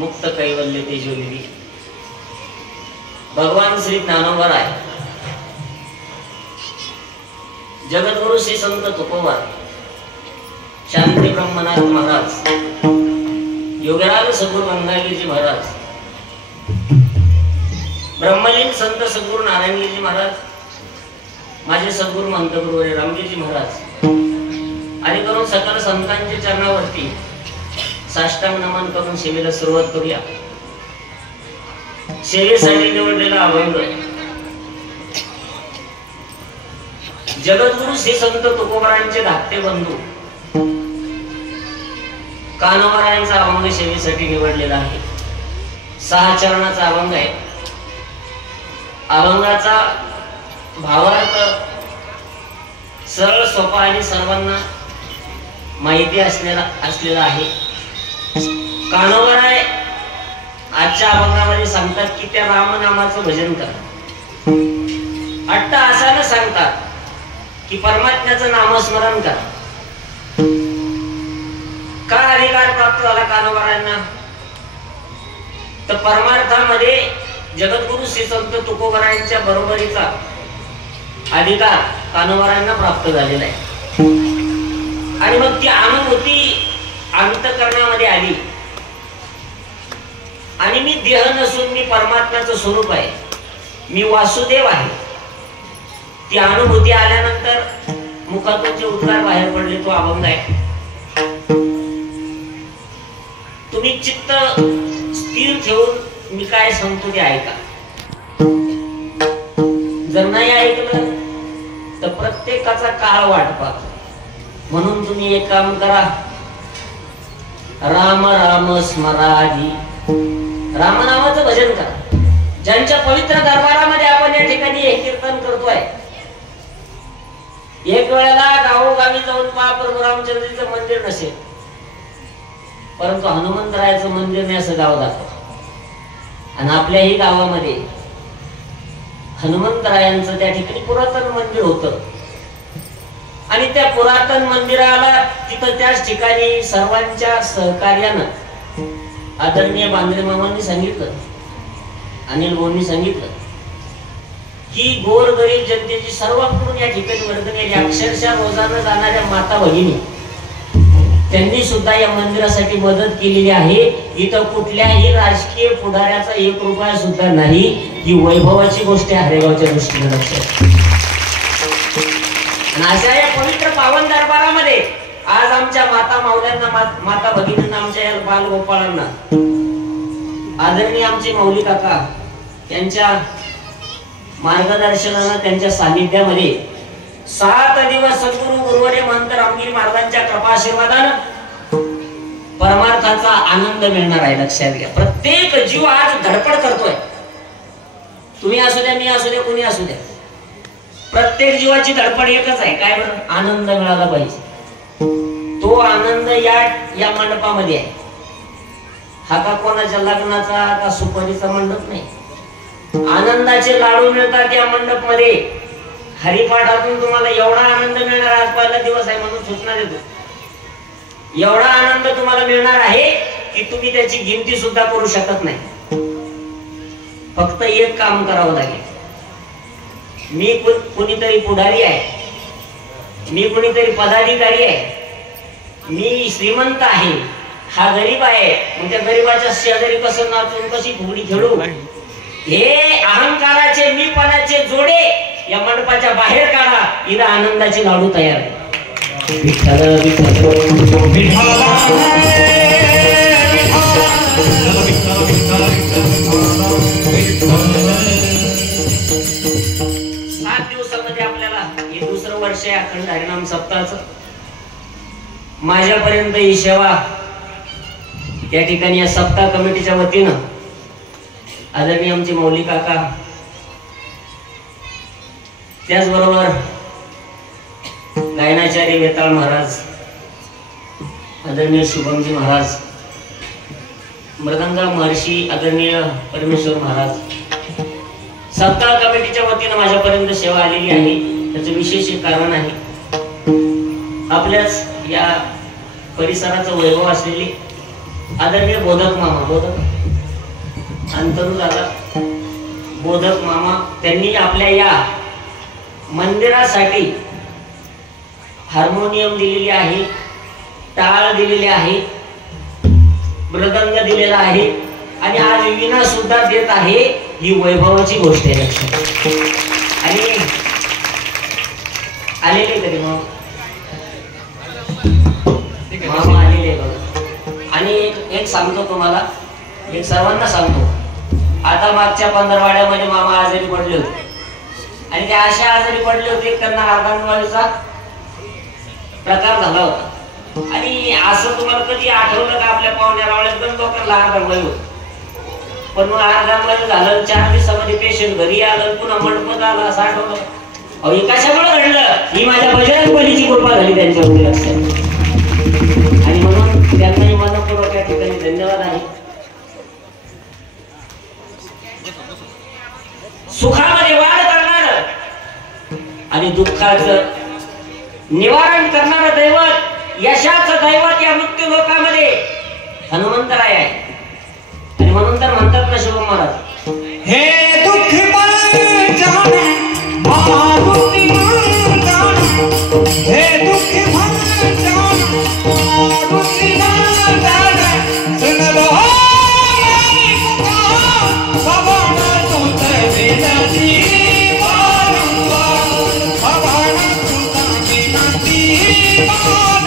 मुक्त कैवल्य तेजोनिधी भगवान श्री ज्ञानोबा आहे, जगद्गुरु श्री संत तुकोबा, शांती ब्रह्मनाथ महाराज, योगीराज सद्गुरु गंगागिरीजी महाराज, ब्रह्मलीन संत सद्गुरु नारायणगिरीजी महाराज, माझे सद्गुरु मंतगुरु रामगिरीजी महाराज आणि करून सकल संतांच्या चरणावरती साष्टांग नमन करून सेवेला सुरुवात करूया। सेवेसाठी निवडलेला अभंग जगद्गुरु श्री संत तुकोबारायांचे धाकटे बंधू कानोबारायांचा अभंग सेवेसाठी निवडलेला आहे। 6 चरणाचा अभंग आहे। अभंगाचा भावार्थ सरळ सोपा आणि सर्वांना माहिती असलेला आहे। कानोबाराय आजच्या अभंगामध्ये सांगतात की त्या रामनामाचं भजन करा। अट्टहासाने सांगतात की परमात्म्याचं नामस्मरण करा। का अधिकार प्राप्त झाला कानोबारायांना? तर परमार्थामध्ये जगद्गुरु श्री संत तुकोबारायांच्या बरोबरीचा अधिकार कानोबारायांना प्राप्त झालेला आहे। आणि मग ती अनुभूती अंतःकरणामध्ये आली आणि मी देह नसून मी परमात्म्याचं स्वरूप आहे, मी वासुदेव आहे। ती अनुभूती आल्यानंतर मुखातून जे उद्गार बाहेर पडले तो अभंग आहे। तुम्ही चित्त स्थिर ठेवून मी काय सांगतो ते ऐका। जर नाही ऐकलं तर प्रत्येकाचा काळ वाट पाहतो। म्हणून तुम्ही एक काम करा, राम राम स्मराजी, रामनामाचं भजन करा। ज्यांच्या पवित्र दरबारामध्ये आपण या ठिकाणी हे कीर्तन करतोय, एक वेळेला गावोगावी जाऊन पहा प्रभू रामचंद्राचं मंदिर नसेल, परंतु हनुमंतरायाचं मंदिर नाही असं गाव दाखव। आणि आपल्याही गावामध्ये हनुमंतरायांचं त्या ठिकाणी पुरातन मंदिर होतं आणि त्या पुरातन मंदिराला तिथं त्याच ठिकाणी सर्वांच्या सहकार्यानं आदरणीय बांद्रे मामांनी सांगितलं, अनिल भाऊंनी सांगितलं की गोरगरीब जनतेची सर्वांकडून या ठिकाणी वर्गणी, अक्षरशः रोजानं जाणाऱ्या माता भगिनी त्यांनी सुद्धा या मंदिरासाठी मदत केलेली आहे। इथं कुठल्याही राजकीय पुढाऱ्याचा 1 रुपया सुद्धा नाही। ही वैभवाची गोष्ट आहे हरेगावच्या दृष्टीने लक्षात। अशा या पवित्र पावन दरबारामध्ये आज आमच्या माता माऊल्यांना, माता भगिनींना, आमच्या या बालगोपाळांना आदरणीय आमचे माऊली काका त्यांच्या मार्गदर्शनानं, त्यांच्या सानिध्यामध्ये 7 दिवस सद्गुरु गुरुवर्य महंत रामगिरी महाराजांच्या कृपा आशीर्वादानं परमार्थाचा आनंद मिळणार आहे. लक्षात घ्या, प्रत्येक जीव आज धडपड करतोय. तुम्ही असू द्या, मी असू द्या, कोणी असू द्या, प्रत्येक जीवाची धडपड एकच आहे. काय बरं? आनंद मिळाला पाहिजे. तो आनंद या मंडपामध्ये आहे. हा का कोणाच्या लग्नाचा का सुपारीचा मंडप नाही. आनंदाचे लाडू मिळतात या मंडप मध्ये. हरिपाठातून तुम्हाला एवढा आनंद मिळणार. आज पहिला दिवस आहे म्हणून सूचना देतो. एवढा आनंद तुम्हाला मिळणार आहे की तुम्ही त्याची गिनती सुद्धा करू शकत नाही. फक्त एक काम करावं लागेल. मी कुणीतरी पुढारी आहे, मी कुणीतरी पदाधिकारी आहे, मी श्रीमंत आहे, हा गरीब आहे, मग त्या गरीबाच्या शेजारी कसं नाचून, कशी फुगडी खेळू, हे अहंकाराचे, मीपणाचे जोडे या मंडपाच्या बाहेर काढा. इथं आनंदाचे लाडू तयार आहे. विठ्ठल विठ्ठल 7 दिवसामध्ये आपल्याला हे दुसरं वर्ष आहे अखंड हरिनाम सप्ताहाचं. माझ्यापर्यंत ही सेवा या ठिकाणी या सप्ताह कमिटीच्या वतीनं आदरणीय आमचे माऊली काका, त्याचबरोबर गायनाचार्य वेताळ महाराज, आदरणीय शुभमजी महाराज, मृदंगा महर्षी आदरणीय परमेश्वर महाराज, सप्ताह कमिटीच्या वतीनं माझ्यापर्यंत सेवा आलेली आहे. त्याचं विशेष एक कारण आहे. आपल्याच या परिसराचं वैभव असलेले आदरणीय बोधक मामा, बोधक अंतरू दादा, बोधक मामा, त्यांनी आपल्या या मंदिरासाठी हार्मोनियम दिलेली आहे, टाळ दिलेले आहे, मृदंग दिलेला आहे आणि आज वीणा सुद्धा देत आहे. ही वैभवाची गोष्ट आहे. आणि आलेले कधी मामा आलेले बघा. आणि एक सांगतो तुम्हाला, एक सर्वांना सांगतो, आता मागच्या 15 वाड्यामध्ये मामा आजारी पडले होते आणि ते अशा आजारी पडले होते त्यांना अर्धांगवायूचा प्रकार झाला होता. आणि असं तुम्हाला कधी आठवलं का आपल्या पाहुण्या रावळ्यात पण लोकांना अर्धांगवायू होत. पण मग अर्धांगवायू झालं, 4 दिवसामध्ये पेशंट घरी आलं, पुन्हा मंडपात आला, असं आठवलं. अहो हे कशामुळे घडलं? ही माझ्या बजरंग बलीची कृपा झाली त्यांच्यावरती. लक्षात. आणि म्हणून त्यांनाही मनपूर्वक या ठिकाणी धन्यवाद आहे. सुखामध्ये वाढ करणार आणि दुःखाचं निवारण करणारं दैवत, यशाचं दैवत या मृत्यू लोकामध्ये हनुमंतराय आहे. आणि म्हणून तर म्हणतात ना शुभम महाराज, हे दुःख पण जाणे मारुती मन जाणे, हे दुःख पण जाणे मारुती मन जाणे, सुन लो मेरी पुकार भगवान तुझ विनती बारंबार, भगवान तुझ विनती बारंबार,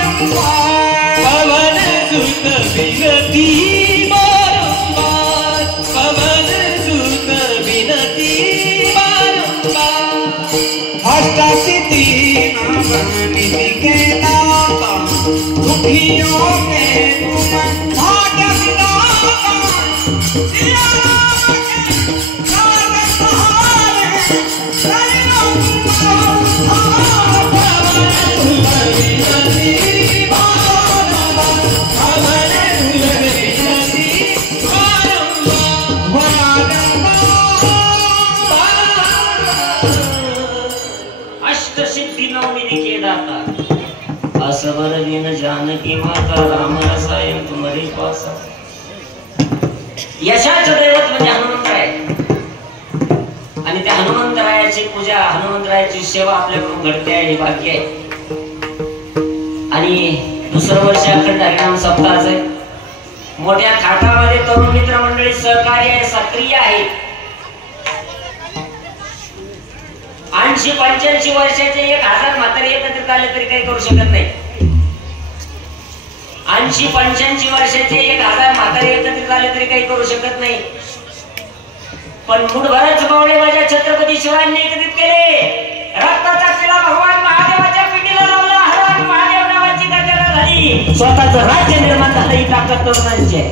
भगवान तुझ विनती बारंबार, भगवान तुझ विनती बारंबार, अष्टसिद्धि नवनिधि के दाता, दुखियों के तुम भाग्य विधाता, जिया के साग सहारे शरणम भगवान तुझ विनती बारंबार, भगवान तुझ विनती अष्टसिद्धि नवनिधि के दाता, असबर दिन जानकी माता, राम रसायन तुम्हारी पासा. यशाचं दैवत म्हणजे हनुमंतराय. आणि त्या हनुमंतरायाची पूजा, हनुमंतरायाची सेवा आपल्याकडून घडते आहे, हे भाग्य आहे. आणि दुसरं वर्ष अखंड हरिनाम सप्ताहाचं आहे. मोठ्या थाटामध्ये तरुण मित्र मंडळी सहकार्य आहे, सक्रिय आहे. 80-85 वर्षाचे 1000 म्हातारे एकत्रित आले तरी काही करू शकत नाही. 80-85 वर्षाचे 1000 म्हातारे एकत्रित आले तरी काही करू शकत नाही. पण मुठभरच मावळे माझ्या छत्रपती शिवरायांनी एकत्रित केले. रक्ताचा शिला भगवान महादेवाच्या पिंडीला लावला. हर महादेव नावाची गर्जना झाली. स्वतःचं राज्य निर्माण झालं. ही ताकद तरुणांची आहे.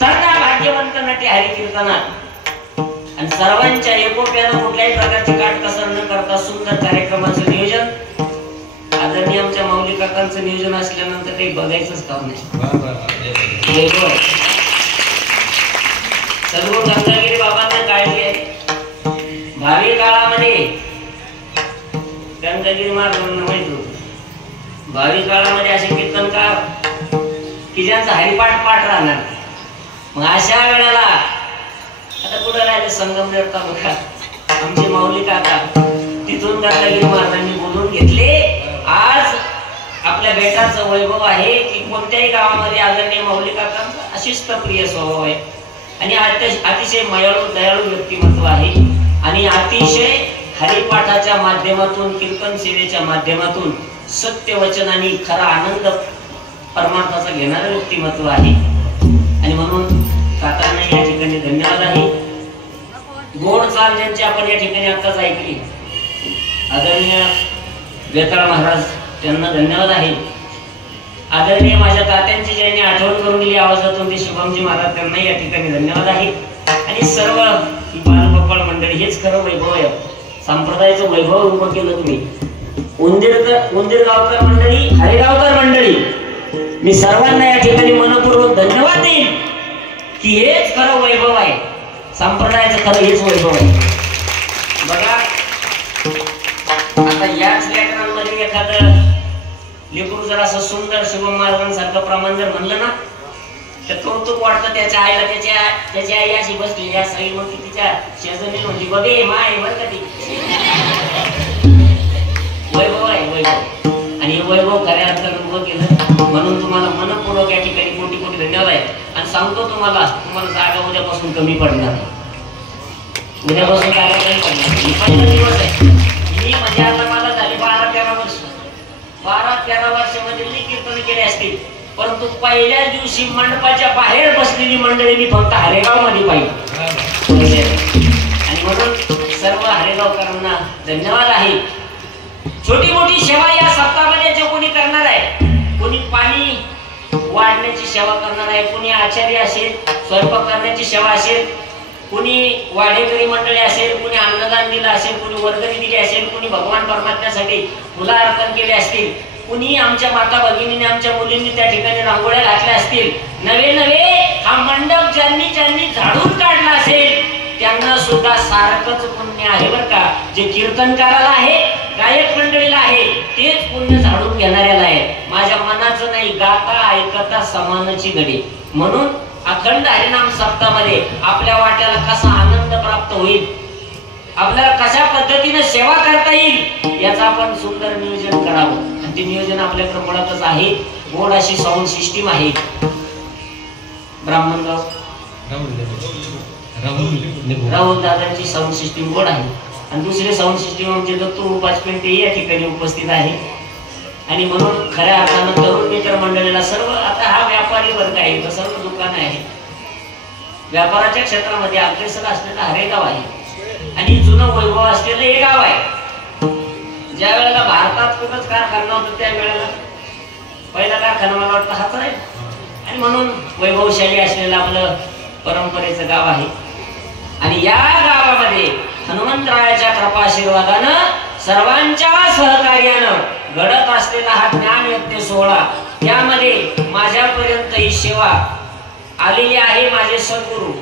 तरुणा भाग्यवंत नटी हरिकीर्तनात आणि सर्वांच्या एकोप्यानं कुठल्याही प्रकारची काटकसर न करता सुंदर कार्यक्रमाचं नियोजन. आदरणीय आमच्या माऊली काकांचं नियोजन असल्यानंतर काही बघायचंच काम नाही. सर्व गंगागिरी बाबांना काळजी आहे. भावी काळामध्ये गंगागिरी महाराजांना माहित होतं भावी काळामध्ये असे कीर्तनकार की ज्यांचा हरिपाठ पाठ राहणार. मग अशा वेळेला आता कुठं राहिले संगमनेर तालुका आमचे माऊली काका तिथून गंगागिरी महाराजांनी बोलून घेतले. आज आपल्या बेटाचं वैभव आहे की कोणत्याही गावामध्ये आदरणीय माऊली काकांचा अशिस्त प्रिय स्वभाव आहे आणि अतिशय मायाळू दयाळू व्यक्तिमत्व आहे आणि अतिशय हरिपाठाच्या माध्यमातून कीर्तन सेवेच्या माध्यमातून सत्य वचन आणि खरा आनंद परमार्थाचा घेणारं व्यक्तिमत्व आहे. आणि म्हणून काकांना या ठिकाणी धन्यवाद आहे. गोड चाल ज्यांची आपण या ठिकाणी आताच ऐकली आदरणीय वेताळ महाराज त्यांना धन्यवाद आहे. आदरणीय माझ्या तात्यांची ज्यांनी आठवण करून दिली आवाजातून ते शुभमजी महाराज त्यांना या ठिकाणी धन्यवाद आहे. आणि सर्व बालगोपाळ मंडळी हेच खरं वैभव आहे. संप्रदायाचं वैभव उभं केलं तुम्ही. उंदीर गावकर मंडळी हरिगावकर मंडळी मी सर्वांना या ठिकाणी मनपूर्वक धन्यवाद देईन की हेच खरं वैभव आहे. संप्रदायाचं खरं हेच वैभव आहे. बघा आता याच लेकरांमध्ये एखादं लेकरू जर असं सुंदर शुभम महाराजांसारखं प्रमाण जर म्हणलं ना तर कौतुक वाटतं. त्याच्या आईला त्याची आई अशी बसली या सगळी मग तिच्या शेजारी म्हणजे बघे माय बर का ती वैभव आहे वैभव. आणि हे वैभव खऱ्या अर्थानं उभं केलं म्हणून तुम्हाला मनपूर्वक या ठिकाणी कोटी कोटी धन्यवाद आहे. आणि सांगतो तुम्हाला जागा उद्यापासून कमी पडणार. उद्यापासून जागा कमी पडणार. पहिला दिवस आहे. मी म्हणजे आता मला झाली 12-13 वर्ष. 12-13 वर्षामध्ये मी कीर्तन केले असतील परंतु पहिल्या दिवशी मंडपाच्या बाहेर बसलेली मंडळी मी फक्त हरेगाव मध्ये पाहिजे. आणि म्हणून सर्व हरेगावकरांना धन्यवाद आहे. छोटी मोठी सेवा या सप्ताहामध्ये जे कोणी करणार आहे कोणी पाणी वाढण्याची सेवा करणार आहे कोणी आचार्य असेल स्वयंपाक करण्याची सेवा असेल कोणी वाढेकरी मंडळी असेल कोणी अन्नदान दिलं असेल कोणी वर्गणी दिली असेल कोणी भगवान परमात्म्यासाठी फुला अर्पण केले असतील कुणी आमच्या माता भगिनीने आमच्या मुलींनी त्या ठिकाणी रांगोळ्या घातल्या असतील. नवे हा मंडप ज्यांनी झाडून काढला असेल त्यांना सुद्धा सारखंच पुण्य आहे बरं का. जे कीर्तनकाराला आहे गायक मंडळीला आहे तेच पुण्य झाडून घेणाऱ्याला आहे. माझ्या मनाचं नाही गाता ऐकता समानाची घडी. म्हणून अखंड हरिनाम सप्ताहामध्ये आपल्या वाट्याला कसा आनंद प्राप्त होईल आपल्याला कशा पद्धतीने सेवा करता येईल याचं आपण सुंदर नियोजन करावं. आणि ते नियोजन आपल्याकडे मुळातच आहे. गोड अशी साऊंड सिस्टीम आहे. ब्राह्मणगाव राहुल दादांची साऊंड सिस्टीम गोड आहे. आणि दुसरी साऊंड सिस्टीम आमचे दत्तू पाचपेंटे या ठिकाणी उपस्थित आहे. आणि म्हणून खऱ्या अर्थानं तरुण मित्र मंडळीला सर्व आता हा व्यापारी वर्ग आहे तर सर्व दुकान आहे. व्यापाराच्या क्षेत्रामध्ये अग्रेसर असलेलं हरेगाव आहे आणि जुनं वैभव असलेलं हे गाव आहे. ज्या वेळेला भारतात खूपच कारखाना होता त्या वेळेला पहिला कारखाना मला वाटतं हाच आहे. आणि म्हणून वैभवशाली असलेलं आपलं परंपरेचं गाव आहे. आणि या गावामध्ये हनुमंतरायाच्या कृपा आशीर्वादानं सर्वांच्या सहकार्यानं घडत असलेला हा ज्ञान यज्ञ सोहळा त्यामध्ये माझ्यापर्यंत ही सेवा आलेली आहे. माझे सद्गुरू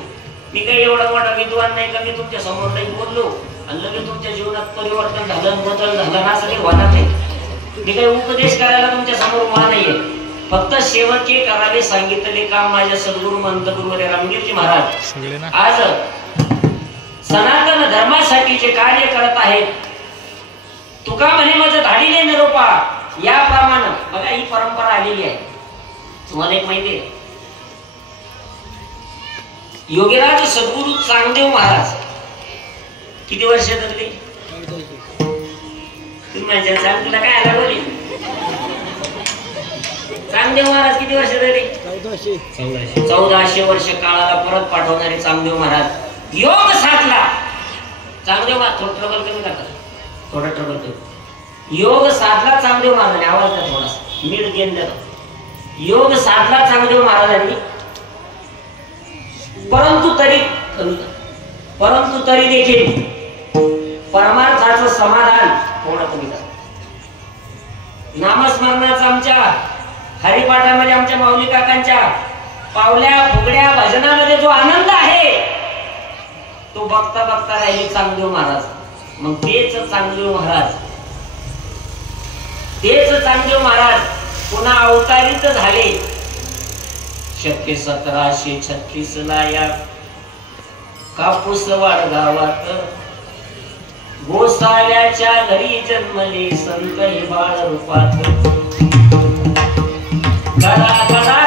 मी काही एवढा मोठा विद्वान नाही का मी तुमच्या समोर नाही बोललो आणि लगेच तुमच्या जीवनात परिवर्तन झालं बदल झाला ना सगळे होणार नाही. मी काही उपदेश करायला तुमच्या समोर उभा नाहीये. फक्त सेवके करावे सांगितले काम माझ्या सद्गुरू मंत गुरुवर्य रामगिरजी महाराज आज सनातन धर्मासाठी जे कार्य करत आहेत. तुका म्हणे माझं धाडीले निरोपा याप्रमाणे बघा ही परंपरा आलेली आहे. तुम्हाला एक माहिती आहे योगीराज सद्गुरू चांगदेव महाराज किती वर्ष जगले तुम्ही माझ्या सांग तुला काय आला बोली चांगदेव महाराज किती वर्ष झाले? 1400 वर्ष काळाला परत पाठवणारे चांगदेव महाराज योग साधला. चांगदेव महाराज थोडं ट्रबल कमी करतात, थोडं ट्रबल कमी. योग साधला चांगदेव महाराजांनी, आवाज द्या थोडासा, नीट गेन द्या. योग साधला चांगदेव महाराजांनी, परंतु तरी देखील परमार्थाचं समाधान थोडं कमी करा. नामस्मरणाचा आमच्या हरिपाठामध्ये आमच्या माऊली काकांच्या पावल्या फुगड्या भजनामध्ये जो आनंद आहे तो बघता बघता राहिले चांगदेव महाराज. मग तेच चांगदेव महाराज पुन्हा अवतारित झाले. शक्य 1736 ला या कापूसवाड गावात गोसाव्याच्या घरी जन्मले संत हे बाळ रूपात. गडा गडा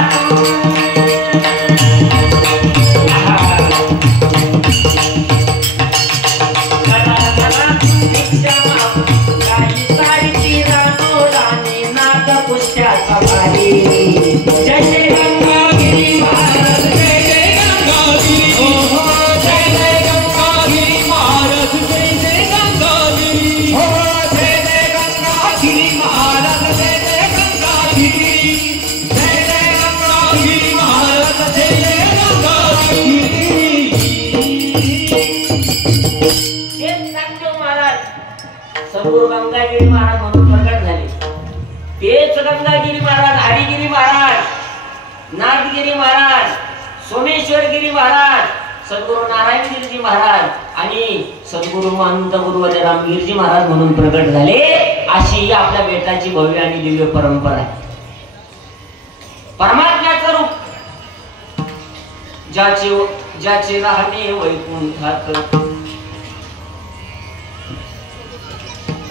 सद्गुरु गंगागिरी महाराज म्हणून प्रकट झाले. तेच गंगागिरी महाराज, हरिगिरी महाराज, नाथगिरी महाराज, सोमेश्वरगिरी महाराज, सद्गुरु नारायणगिरीजी महाराज आणि सद्गुरु महंत गुरुवर्य रामगिरीजी महाराज म्हणून प्रकट झाले. अशी आपल्या बेटाची भव्य आणि दिव्य परंपरा आहे. परमात्म्याचं रूप ज्याचे राहणे वैकुंठात,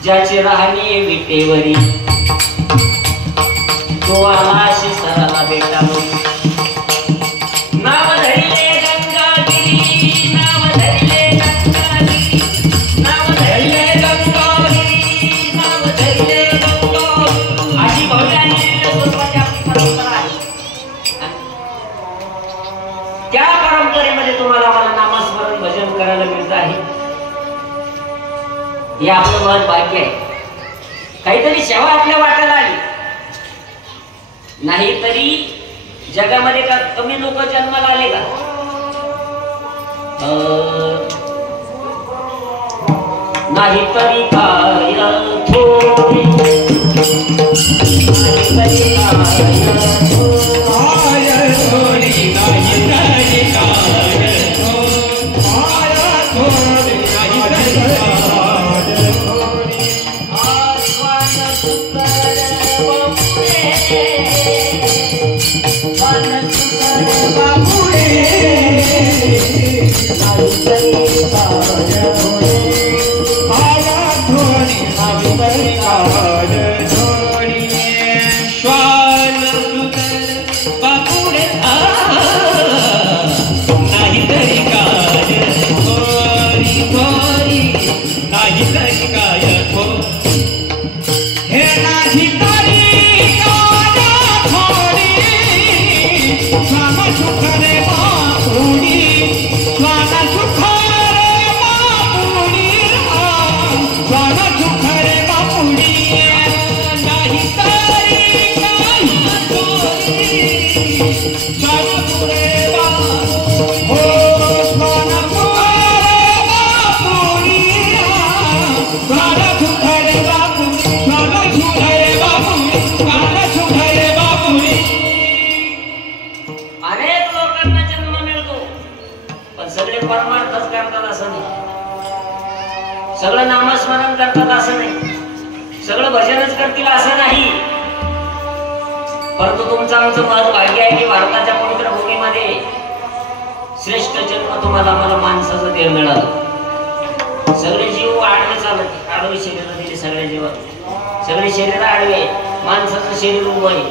ज्याचे राहणे विटेवरी, तो आलाशी सराला भेटालो. नाव धरिले गंगागिरी, नाव धरिले गंगागिरी, नाव धरिले गंगागिरी, नाव धरिले गंगागिरी. अशी भव्य आणि दिव्य स्वरूपाची आपली परंपरा आहे. त्या परंपरेमध्ये तुम्हाला मला नामस्मरण भजन करायला मिळत आहे. हे आपलं मन भाग्य आहे. काहीतरी सेवा आपल्या वाट्याला आली, नाहीतरी जगामध्ये का कमी लोक जन्माला आले का? नाहीतरी काय थोडी, नाहीतरी सगळं नामस्मरण करतात असं नाही, सगळं भजनच करतील असं नाही. परंतु तुमचं आमचं महत् भाग्य आहे की भारताच्या पवित्र भूमीमध्ये श्रेष्ठ जन्म तुम्हाला मला माणसाचं देह मिळालं. सगळे जीव आडवे चालत, आडवी शरीर दिली सगळ्या जीवात, सगळे शरीर आडवे, माणसाचं शरीर उभं आहे.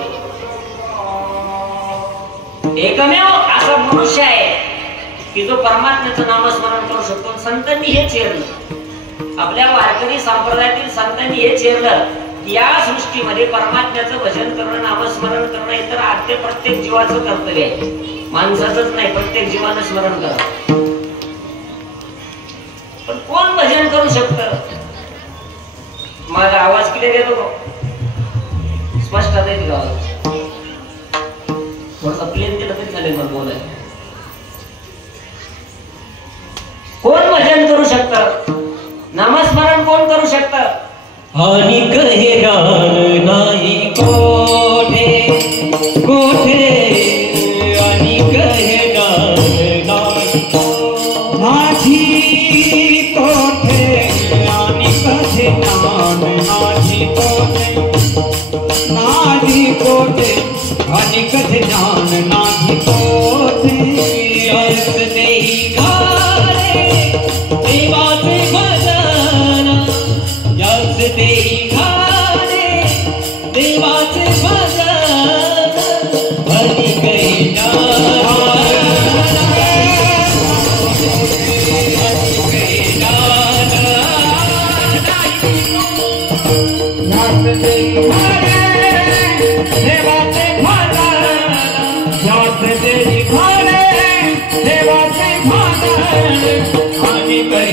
एकमेव असा मनुष्य आहे की जो परमात्म्याचं नामस्मरण करू शकतो. संतांनी हे चेरलं, आपल्या वारकरी संप्रदायातील संतांनी हे चेरलं या सृष्टीमध्ये परमात्म्याचं भजन करणं, नामस्मरण करणं हे तर आद्य प्रत्येक जीवाचं कर्तव्य आहे. माणसाचंच नाही, प्रत्येक जीवानं स्मरण करा. पण कोण भजन करू शकत? माझा आवाज क्लिअर येतो का? स्पष्टता येते का? थोडसा प्लेन दिलं तरी चालेल मला बोलायला. कोण भजन करू शकत? नामस्मरण कोण करू शकत? आणि कहे गान नाही कोठे कोठे आणि कहे गान नाही माझी कोठे आणि कहे गान माझी कोठे माझी कोठे आणि कहे गान नाही कोठे अर्थ देई घाले देवाचे भजन याच देई घाले देवाचे भजन भली कैला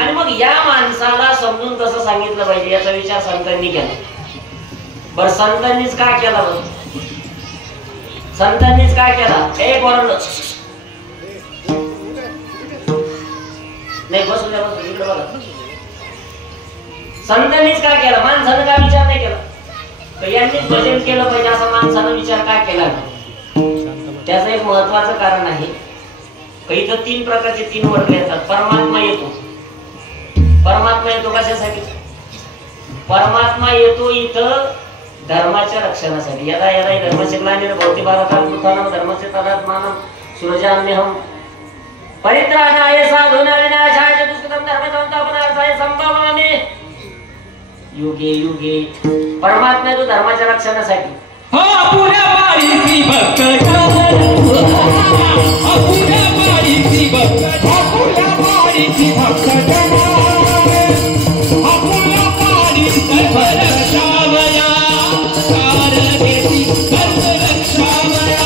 आणि मग या माणसाला समजून कसं सांगितलं पाहिजे याचा विचार संतांनी केला. बरं संतांनीच काय केला? संतांनीच काय केला? हे बोलणं नाही, बसू द्या बसू इकडे बघा. संतांनीच काय केला? माणसानं काय विचार नाही केला? तर यांनीच भजन केलं पाहिजे असा माणसानं विचार काय केला? त्याचं एक महत्वाचं कारण आहे. इथं 3 प्रकारचे 3 वर्ग येतात. परमात्मा येतो. परमात्मा येतो कशासाठी? परमात्मा येतो इथं धर्माच्या रक्षणासाठी. यदा यदा धर्मस्य ग्लानिर्भवति भवति भारतात् उत्थानं धर्मस्य तदात्मानं सृजाम्यहं परित्राणाय साधूनां विनाशाय च दुष्कृतं धर्मसंस्थापनार्थाय संभवामि युगे युगे. परमात्मा येतो धर्माच्या रक्षणासाठी. पुऱ्या बाळीची भक्त पुऱ्या बाळीची भक्त पुऱ्या बाळीची भक्त पुऱ्या बाळीची रक्षावया कारण घेती रक्षावया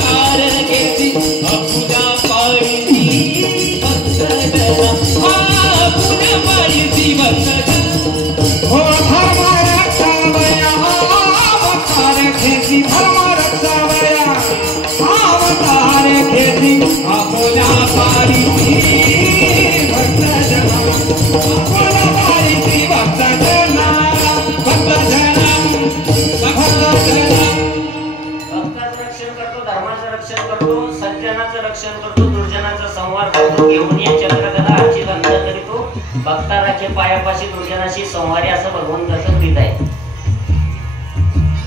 कारण घेती पुऱ्या बाळीची भक्त पुऱ्या बाळीची भक्त हो धर्म रक्षावया अवतार घेती धर्म रक्षावया अवतार घेती अपुल्या बाळीची भक्त जना अपुल्या बाळीची भक्त जना भक्त जना भक्त जना. भक्ताचं रक्षण करतो, धर्माचं रक्षण करतो, सज्जनाचं रक्षण करतो, दुर्जनाचा संहार करतो. घेऊन ये चंद्रगदा आजची गंधा करीतो भक्ता राखे पायापाशी दुर्जनाशी संहारी असं भगवंताचं गीत आहे.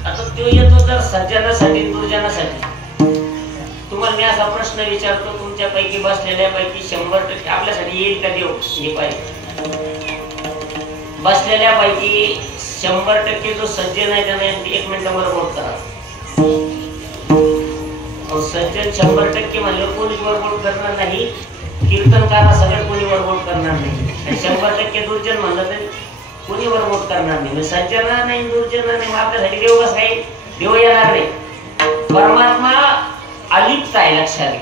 आता तो येतो जर सज्जनासाठी दुर्जनासाठी. तुम्हाला मी असा प्रश्न विचारतो, तुमच्यापैकी बसलेल्यापैकी 100% आपल्यासाठी येईल का देव? हे पाहिजे. बसलेल्यापैकी 100% जो सज्जन आहे त्याने 1 मिनिटावर वोट करा. सज्जन 100% म्हणलं कोणी वोट करणार नाही. कीर्तनकार सगळं कोणी वोट करणार नाही. 100% दुर्जन म्हणलं तर कोणी वोट करणार नाही. सज्जना नाही दुर्जना नाही. आपल्यासाठी देव कसं आहे? देव येणार नाही. परमात्मा अलिप्त आहे. लक्षात घ्या,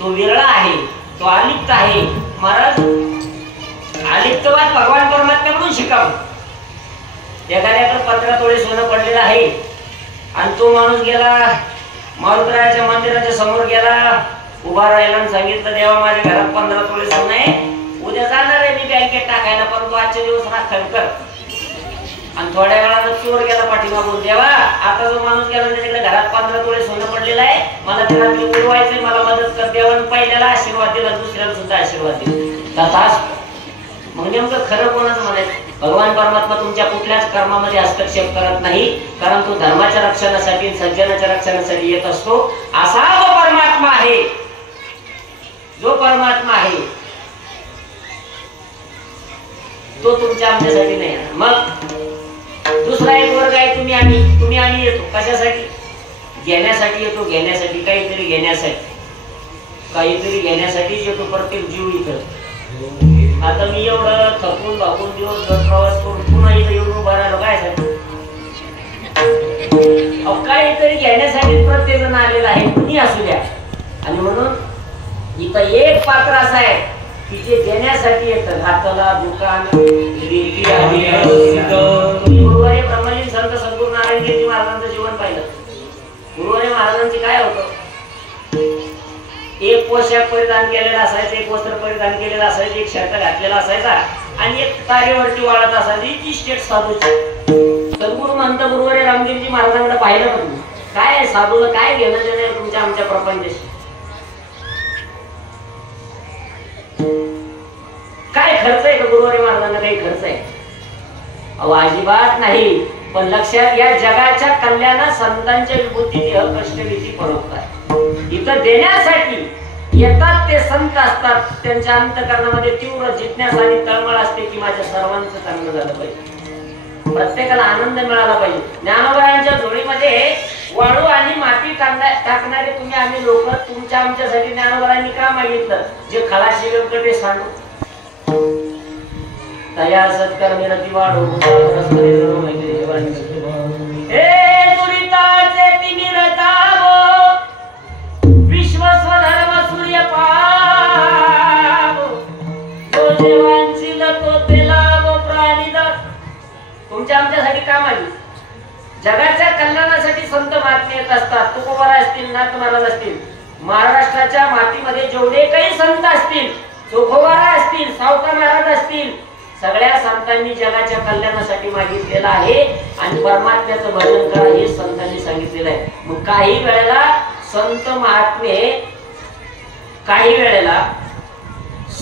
तो वेगळा आहे, तो अलिप्त आहे. महाराज अलिप्तवाद भगवान परमात्म्याकडून शिकावं. एखाद्याकडे 15 तोळे सोनं पडलेलं आहे आणि तो माणूस गेला मारुतरायाच्या मंदिराच्या समोर गेला, उभा राहिला आणि सांगितलं देवा माझ्या घरात 15 तोळे सोनं आहे, उद्या जाणार आहे मी बँकेत टाकायला. राहिला, परंतु आजचे दिवस राखावी कर. आणि थोड्या वेळानं चोर गेला पाठीमागून, देवा आता जो माणूस गेला त्याच्याकडे घरात 15 तोळे सोनं पडलेलं आहे, मला त्याला उडवायचंय, मला मदत कर. देवानं पहिल्याला आशीर्वाद दिला, दुसऱ्याला सुद्धा आशीर्वाद दिला. तथास्तु. मग नेमकं खरं कोणाचं म्हणायचं? भगवान परमात्मा तुमच्या कुठल्याच कर्मामध्ये हस्तक्षेप करत नाही, कारण तो धर्माच्या रक्षणासाठी, सज्जनाच्या रक्षणासाठी येत असतो. असा जो परमात्मा आहे, जो परमात्मा आहे तो तुमच्या आमच्यासाठी नाही. मग दुसरा एक वर्ग आहे, तुम्ही आम्ही येतो. कशासाठी? घेण्यासाठी येतो. घेण्यासाठी, काहीतरी घेण्यासाठी येतो प्रत्येक जीव इथं. आता मी एवढं थकून भाकून दिवसभर प्रवास करून पुन्हा इथं येऊन उभा राहिलो काय साठी? काहीतरी घेण्यासाठी प्रत्येक जण आलेला आहे, कुणी असू द्या. आणि म्हणून इथं एक पात्र असं आहे की जे देण्यासाठी येतं. घातला, दुकान, गुरुवारी ब्रह्मलीन संत सद्गुरू नारायणजी महाराजांचं जीवन पाहिलं. गुरुवारी महाराजांचे काय होतं? एक पोशाख परिधान केलेला असायचा, एक वस्त्र परिधान केलेलं असायचं, एक शर्ट घातलेला असायचा आणि एक तारेवरती वाळत असायची, ती स्टेट साधूची. सद्गुरू म्हणतं गुरुवारी रामदेवजी महाराजांकडे पाहिलं पण काय साधूला काय घेणं देणं तुमच्या आमच्या प्रपंचाशी? काय खर्च आहे का गुरुवारी महाराजांना? काही खर्च आहे? अहो अजिबात नाही. पण लक्षात या जगाच्या कल्याणात संतांच्या विभूती देह कष्टविधी परोपकार. इथं देण्यासाठी येतात ते संत असतात, त्यांच्या अंतःकरणामध्ये तीव्र जिज्ञासा आणि तळमळ असते की माझ्या सर्वांचं चांगलं झालं पाहिजे, प्रत्येकाला आनंद मिळाला पाहिजे. ज्ञानोबायांच्या झोळीमध्ये वाळू आणि माती टाकणारे तुम्ही आम्ही लोक, तुमच्या आमच्यासाठी ज्ञानोबांनी का मागितलं? जे खलाशी व्यंकटे सांडू तया सत्कार मिरती वाढू परस्परे सर्व मैत्री हे दुरिताचे तिमिरताव विश्व स्वधर्म सूर्य पाव तो देवांची तो तेलाव प्राणीदार. तुमच्या आमच्यासाठी काम आली. जगाच्या कल्याणासाठी संत महात्मे येत असतात. तुकोबारा असतील, नाथ महाराज असतील, महाराष्ट्राच्या मातीमध्ये जेवढे काही संत असतील, तुकोबारा असतील, सावकार महाराज असतील, सगळ्या संतांनी जगाच्या कल्याणासाठी मागितलेलं आहे. आणि परमात्म्याचं भजन करा हे संतांनी सांगितलेलं आहे. मग काही वेळेला संत महात्मे काही वेळेला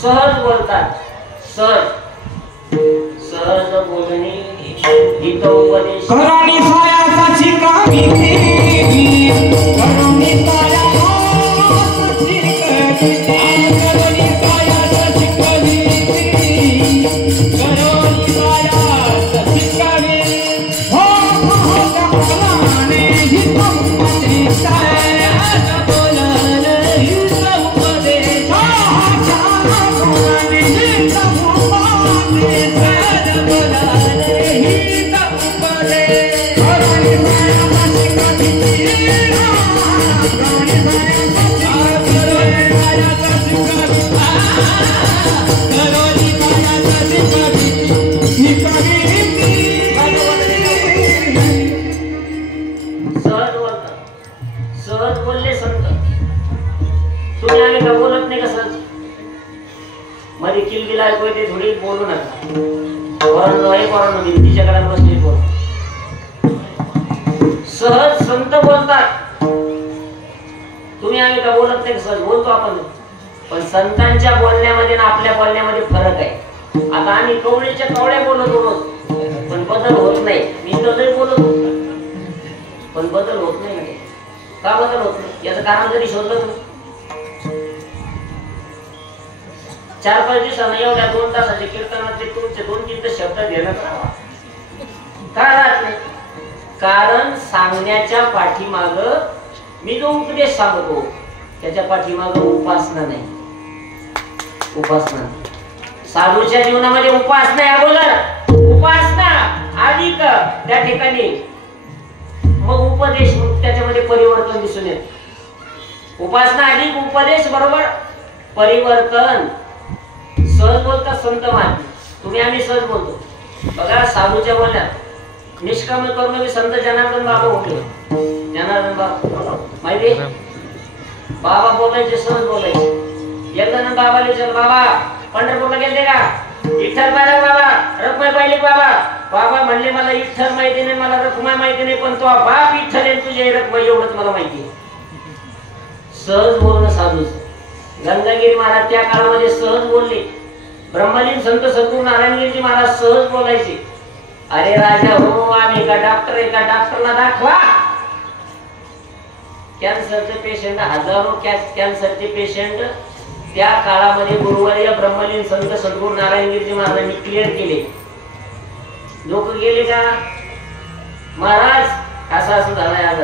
सहज बोलतात. सहज बोलणे हित उपदेश करुणी सायाची कामी देवी, करुणी सायाची मध्ये किलबिल ऐकू येते, थोडी बोलू नका. वरण भिंतीच्या बसले बोल. सहज संत बोलतात. तुम्ही आम्ही का बोलत नाही? सहज बोलतो आपण. पण संतांच्या बोलण्यामध्ये आणि आपल्या बोलण्यामध्ये फरक आहे. आता आम्ही कवळीच्या कवळ्या बोलत होतो, पण बदल होत नाही. मी तर लय बोलत होतो, पण बदल होत नाही. का बदल होत नाही याचं कारण जरी शोधलं तर 4-5 दिवसांना एवढ्या 2 तासाचे कीर्तनाचे तुमचे 2-3 शब्द घेण्यात राहावा का राहत नाही? कारण सांगण्याच्या पाठीमाग मी जो उपदेश सांगतो त्याच्या पाठीमाग उपासना नाही. उपासना साधूच्या जीवनामध्ये उपासना आहे अगोदर, उपासना अधिक त्या ठिकाणी मग उपदेश, मग त्याच्यामध्ये परिवर्तन दिसून येत. उपासना अधिक उपदेश बरोबर परिवर्तन. सहज बोलतात संत महात्मे, तुम्ही आम्ही सहज बोलतो. बघा साधूच्या बोलण्यात निष्काम करून संत जनार्दन बाबा होते. जनार्दन बाबा माहिती बाबा बोलायचे, सहज बोलायचे. एकदा बाबाला विचारलं, बाबा पंढरपूरला गेलते का? विठ्ठल पाहिला बाबा, रखुमाई पाहिली बाबा. बाबा म्हणले मला विठ्ठल माहिती नाही, मला रखुमाई माहिती नाही, पण तो बाप विठ्ठल आहे तुझे रखुमाई एवढंच मला माहिती. सहज बोलणं साधूच. गंगागिरी महाराज त्या काळामध्ये सहज बोलले. ब्रह्मलीन संत सद्गुरू नारायणगिरीजी महाराज सहज बोलायचे. अरे राजा हो, आम्ही का डॉक्टर आहे का, डॉक्टरला दाखवा. कॅन्सरचे पेशंट, हजारो कॅन्सरचे पेशंट त्या काळामध्ये गुरुवर्य ब्रह्मलीन संत सद्गुरू नारायणगिरीजी महाराजांनी क्लिअर केले. लोक गेले का महाराज असं असं झालंय, आज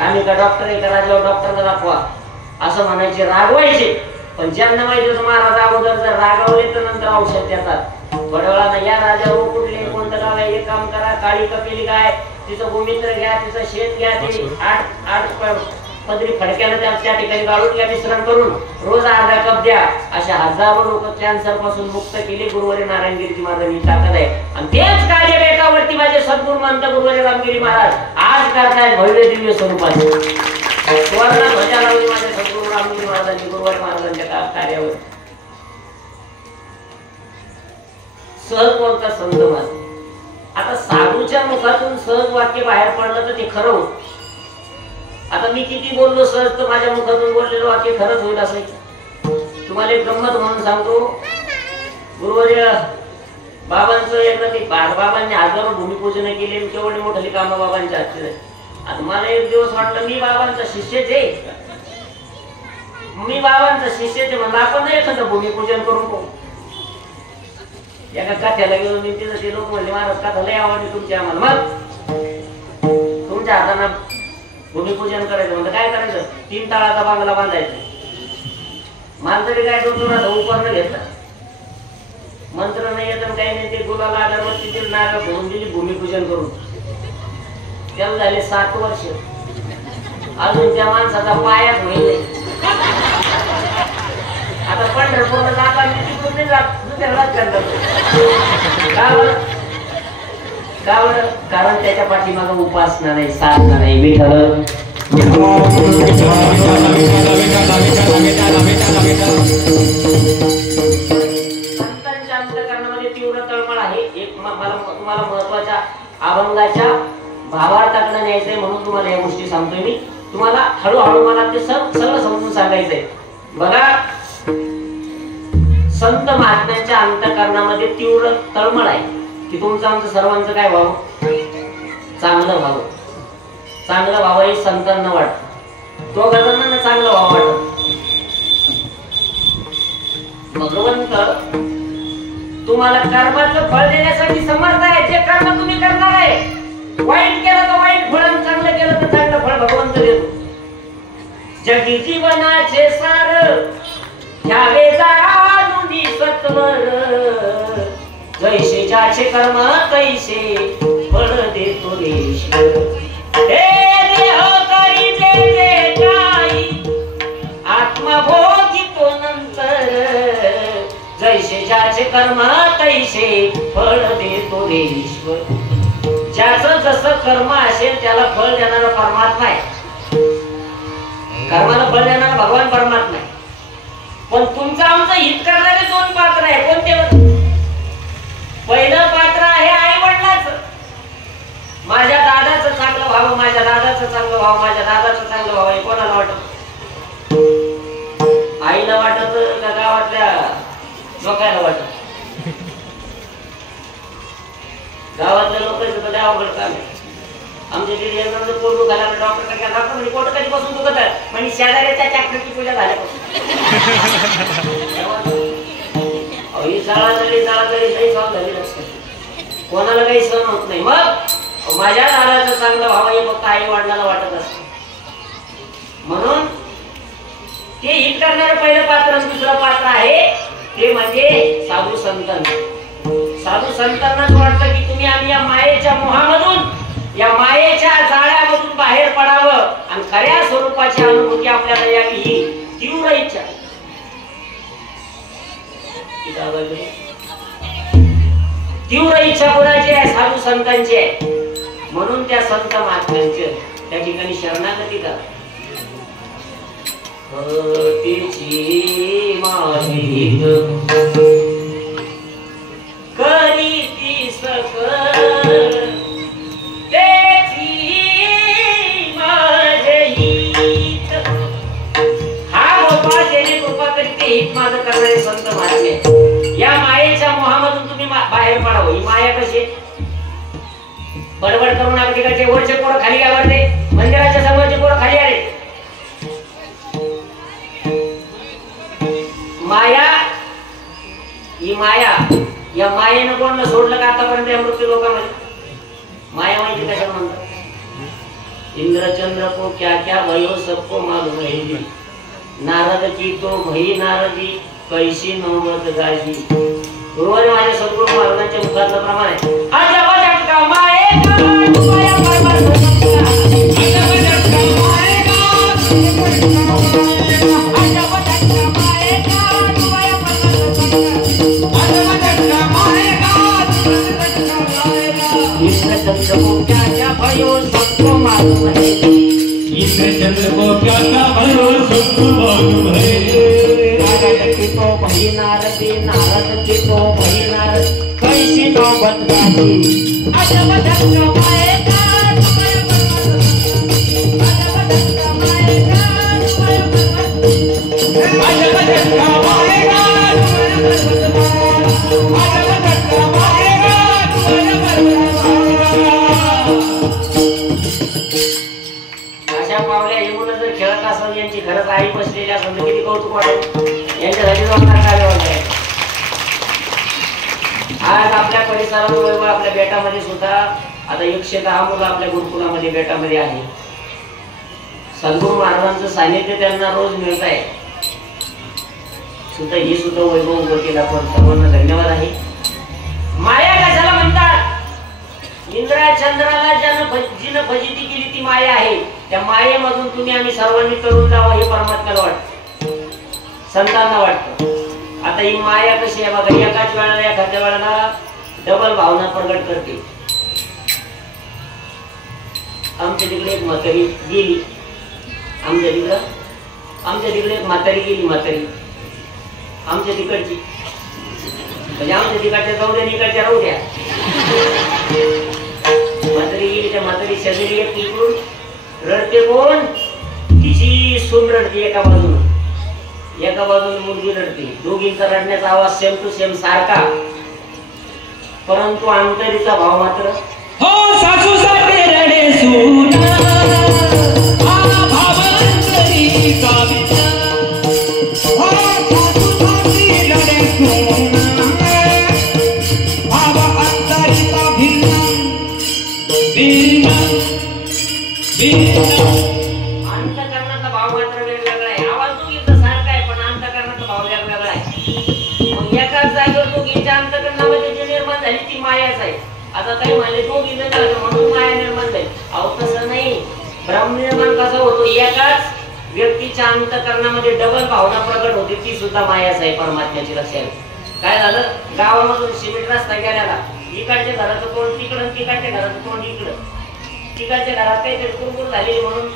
आम्ही का डॉक्टर आहे का, राजा डॉक्टरला दाखवा असं म्हणायचे, रागवायचे. पण ज्यांना माहिती होतं महाराज अगोदर जर रागावले तर नंतर औषध देतात. थोड्या वेळानं या राजा हो कुठले कोणतं गाव आहे, एक काम करा, काळी कपिली गाय तिचं गोमित्र घ्या, तिचं शेत घ्या, ते आठ पदरी फडक्यानं त्या ठिकाणी गाळून घ्या, मिश्रण करून रोज अर्धा कप द्या. अशा हजारो लोक कॅन्सर पासून मुक्त केले. गुरुवर्य नारायणगिरीजी महाराजांनी ताकद आहे. आणि तेच कार्य बेटावरती माझे सद्गुरू मंत गुरुवर्य रामगिरी महाराज आज करतायत भव्य दिव्य स्वरूपात. सुवर्ण ध्वजा लावली माझ्या सद्गुरू रामगिरी महाराजांनी गुरुवर्य महाराजांच्या कार्यावर. सहज बोलतात संत महाराज. आता साधूच्या मुखातून सहज वाक्य बाहेर पडलं तर ते खरं होत. आता मी किती बोललो सहज तर माझ्या मुखातून बोललेलं वाक्य खरंच होईल असं. तुम्हाला एक गंमत म्हणून सांगतो. गुरुवर्य बाबांचं एकदा ते बाबांनी हजारो भूमिपूजन केले, केवढी मोठी कामं बाबांच्या हातची झाली. आता मला एक दिवस वाटलं मी बाबांचा शिष्यच आहे, मी बाबांचा शिष्यच आहे म्हणलं आपण एखादं भूमिपूजन करून पाहू. एका कथ्याला गेलो मी, तिथं ते लोक म्हणले महाराज कथा लय आवडली तुमची आम्हाला, मग तुमच्या हाताने भूमिपूजन करायचं. म्हणलं काय करायचं, 3 ताळाचा बांगला बांधायचा. माणसाने काय करतो, उपकरण घेतलं, मंत्र नाही येत काही नाही, ते गुलाला अगरबत्ती नारळ घेऊन दिली, भूमिपूजन करून. त्याला झाले 7 वर्ष, अजून त्या माणसाचा पायाच होईल. आता पंढरपूरला जाता तिकडून नाही जात, दुसऱ्यालाच करतात. कारण त्याच्या पाठीमागे उपासना नाही, साधना नाही. विठ्ठल संतांच्या अंतःकरणामध्ये तीव्र तळमळ आहे. एक मला तुम्हाला महत्वाच्या अभंगाच्या भावार्थाकडे न्यायचंय म्हणून तुम्हाला या गोष्टी सांगतोय मी. तुम्हाला हळूहळू मला ते सगळं समजून सांगायचंय. बघा, संत महात्म्यांच्या अंतःकरणामध्ये तीव्र तळमळ आहे की तुमचं आमचं सर्वांचं काय व्हावं, चांगलं व्हावं. चांगलं व्हावं हे संतांना वाटतं, तो गजानन चांगलं व्हावं वाटत. भगवंत तुम्हाला कर्माचं फळ देण्यासाठी समर्थ आहे. जे कर्म तुम्ही करणार आहे, वाईट केलं तर वाईट फळ, चांगलं केलं तर चांगलं फळ भगवंत देतो. जगी जीवनाचे सार घ्यावे जाणून सत्वर, जैसे ज्याचे कर्म तैसे फळ देतो ईश्वर. हे देह करीते जे काही, आत्मा भोगितो नंतर, जैसे ज्याचे कर्म तैसे फळ देतो ईश्वर. ज्याचं जसं कर्म असेल त्याला फळ देणारा परमात्मा आहे. कर्माला फळ देणारा भगवान परमात्मा आहे. पण तुमचं आमचं हित करणारे 2 पात्र आहे. कोणते? पहिलं पात्र आहे आई वडिलाचं. माझ्या दादाचं चांगलं व्हावं, माझ्या दादाचं चांगलं व्हावं, माझ्या दादाचं चांगलं व्हावं. हे कोणाला वाटत? आईला वाटत का गावातल्या लोकांना वाटत? गावातल्या लोकांचं तर गावाकडे काम आहे. आमच्या तिथे एकदा पोट दुखायला डॉक्टर काय डॉक्टर म्हणजे पोट कधीपासून दुखत आहे म्हणजे शेजाऱ्याच्या चॅक्टरची पूजा झाल्यापासून. ही शाळा झाली नाही सॉल्व झाली नसते, कोणाला काही सहन होत नाही. मग माझ्या दादाचं चांगलं व्हावं हे फक्त आई वडिलांना वाटत असत. म्हणून ते हित करणारं पहिलं पात्र. दुसरं पात्र आहे ते म्हणजे साधू संत. साधू संतांनाच वाटतं की तुम्ही आम्ही या मायेच्या मोहामधून, या मायेच्या जाळ्यामधून बाहेर पडावं आणि खऱ्या स्वरूपाची अनुभूती आपल्याला यावी ही तीव्र इच्छा. तीव्र इच्छा कोणाची आहे? साधू संतांची आहे. म्हणून त्या संत महात्म्यांचे त्या ठिकाणी शरणागती करा. माया कशी बडबड करून तिकडचे वरचे पोरं खाली आवडते, मंदिराच्या समोरचे पोरं खाली आले. माया ही माया, या मायेनं कोण सोडलं का आतापर्यंत या मृत्यू लोकांमध्ये? माया माहिती कशाला म्हणतात? इंद्रचंद्र को क्या क्या भयो सबको मालूम है, नारद की तो भई नारदी कैसी नौबत गाजी. गुरुवारी माझ्या सद्गुरू महाराजांच्या मुखातलं प्रमाण आहे. अजब झटका मायेगा माया बरबर झटका, अजब झटका मायेगा अजब झटका मायेगा माया बरबर झटका, अजब झटका मायेगा इंद्रचंद्र को क्या क्या भयो सबको मालूम है, इंद्रचंद्र को क्या क्या भयो सबको मालूम है. नारद की तो भई नारदी, नारद की तो भई नारद कैसी नौबत गाजी. अजब झटका मायेगा अजब झटका मायेगा अजब झटका मायेगा अजब झटका मायेगा. अशा पावल्या येऊन जर खेळत असेल, यांची खरंच आई बसलेली असेल तर किती कौतुक वाटेल. यांच्यासाठी जोरदार कार्यवाही आहे. आज आपल्या परिसरात आपल्या बेटामध्ये सुद्धा आता 110 मुलं आपल्या गुरुकुलामध्ये बेटामध्ये आहे. सद्गुरू महाराजांचं सानिध्य त्यांना रोज मिळत आहे. सुद्धा ही सुद्धा वैभव उभं केला. पण सर्वांना धन्यवाद आहे. माया कशाला म्हणतात? इंद्रा चंद्राला जिनं फजिती केली ती माया आहे. त्या मायेमधून तुम्ही आम्ही सर्वांनी तरुण जावं हे परमात्म्याला वाटतं, संतांना वाटतं. आता ही माया कशी आहे बघा, एकाच वेळेला एखाद्या वेळेला डबल भावना प्रगट करते. आमच्या तिकडे एक म्हातारी गेली, आमच्या तिकडे एक म्हातारी गेली. म्हातारी आमच्या तिकडची म्हणजे आमच्या तिकडच्या जाऊ द्या, इकडच्या राहू द्या. म्हातारी गेली. त्या म्हातारी शेजारी एक तिकडून रडते. कोण? तिची सून रडते एका बाजून, एका बाजून मुलगी रडते. दोघींचा रडण्याचा आवाज सेम टू सेम सारखा, परंतु अंतरीचा भाव मात्र हो सासू साठी रडे सुना, हा भाव अंतरी काविता. हो सासू साठी रडे सुना, भाव अंतरीचा भिन्न भिन्न भिन्न. अंतकरणाचा भाव मात्र वेगवेगळा आहे. आवाज दोघींचा सारखा आहे, पण अंतकरणाचा भाव वेगवेगळा आहे. मग एकाच जागेवर दोघींच्या अंतकरणामध्ये जे निर्माण झाली ती मायाच आहे. आता काही म्हणले दोघी झालं म्हणून माया निर्माण झाली. अहो तसं नाही. ब्रह्मनिर्माण कसं होतो? एकाच व्यक्तीच्या अंतकरणामध्ये डबल भावना प्रगट होते, ती सुद्धा मायाच आहे परमात्म्याची. लक्षात काय झालं? गावामधून सिमेंट रस्ता गेल्याला इकडच्या घराचं तोंड तिकडं, तिकडच्या घराचं तोंड इकडं. तिकडच्या घरात काहीतरी कुरकुर झालेली म्हणून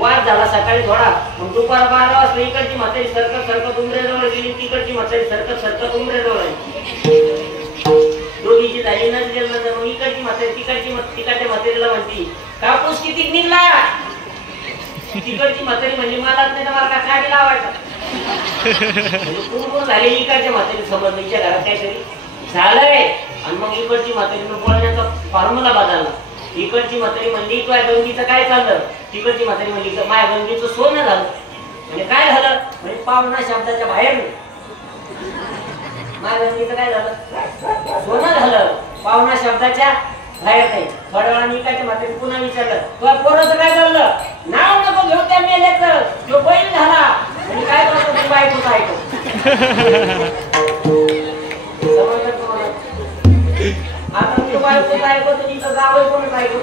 वाद झाला सकाळी थोडा. मग दुपार 12 वाजता इकडची म्हातारी सरकत सरकत उमरेजवळ गेली, तिकडची म्हातारी सरकत सरकत उमरेजवळ आली. दोघीची झाली नजर. मग इकडची म्हातारी तिकडच्या म्हातारीला म्हणती, कापूस किती निघला? तिकडची म्हातारी म्हणजे मलाच नाही तर मला का खाडी लावायचा. कुरकुर झालेली इकडच्या म्हातारी समोर तिच्या घरात काहीतरी झालंय. आणि मग इकडची म्हातारीनं बोलण्याचा फॉर्म्युला बदलला. इकडची म्हातारी म्हणली तुझ्या गंगीचं काय चाललं? तिकडची म्हातारी म्हणली माझ्या गंगीचं सोनं झालं. म्हणजे काय झालं? म्हणजे पावना शब्दाच्या बाहेर नाही. माझ्या गंगीचं काय झालं? सोनं झालं. पावना शब्दाच्या बाहेर नाही. थोड्या वेळाने इकडच्या म्हातारी पुन्हा विचारलं तुझ्या पोराचं काय झालं? नाव नको घेऊ त्या मेल्याचं, तो बैल झाला. म्हणजे काय करतो तू? बायकोचं ऐकतो. समजलं तुम्हाला? आता मी बायकोचं ऐकतो, तिचं जावं कोणच ऐकतो.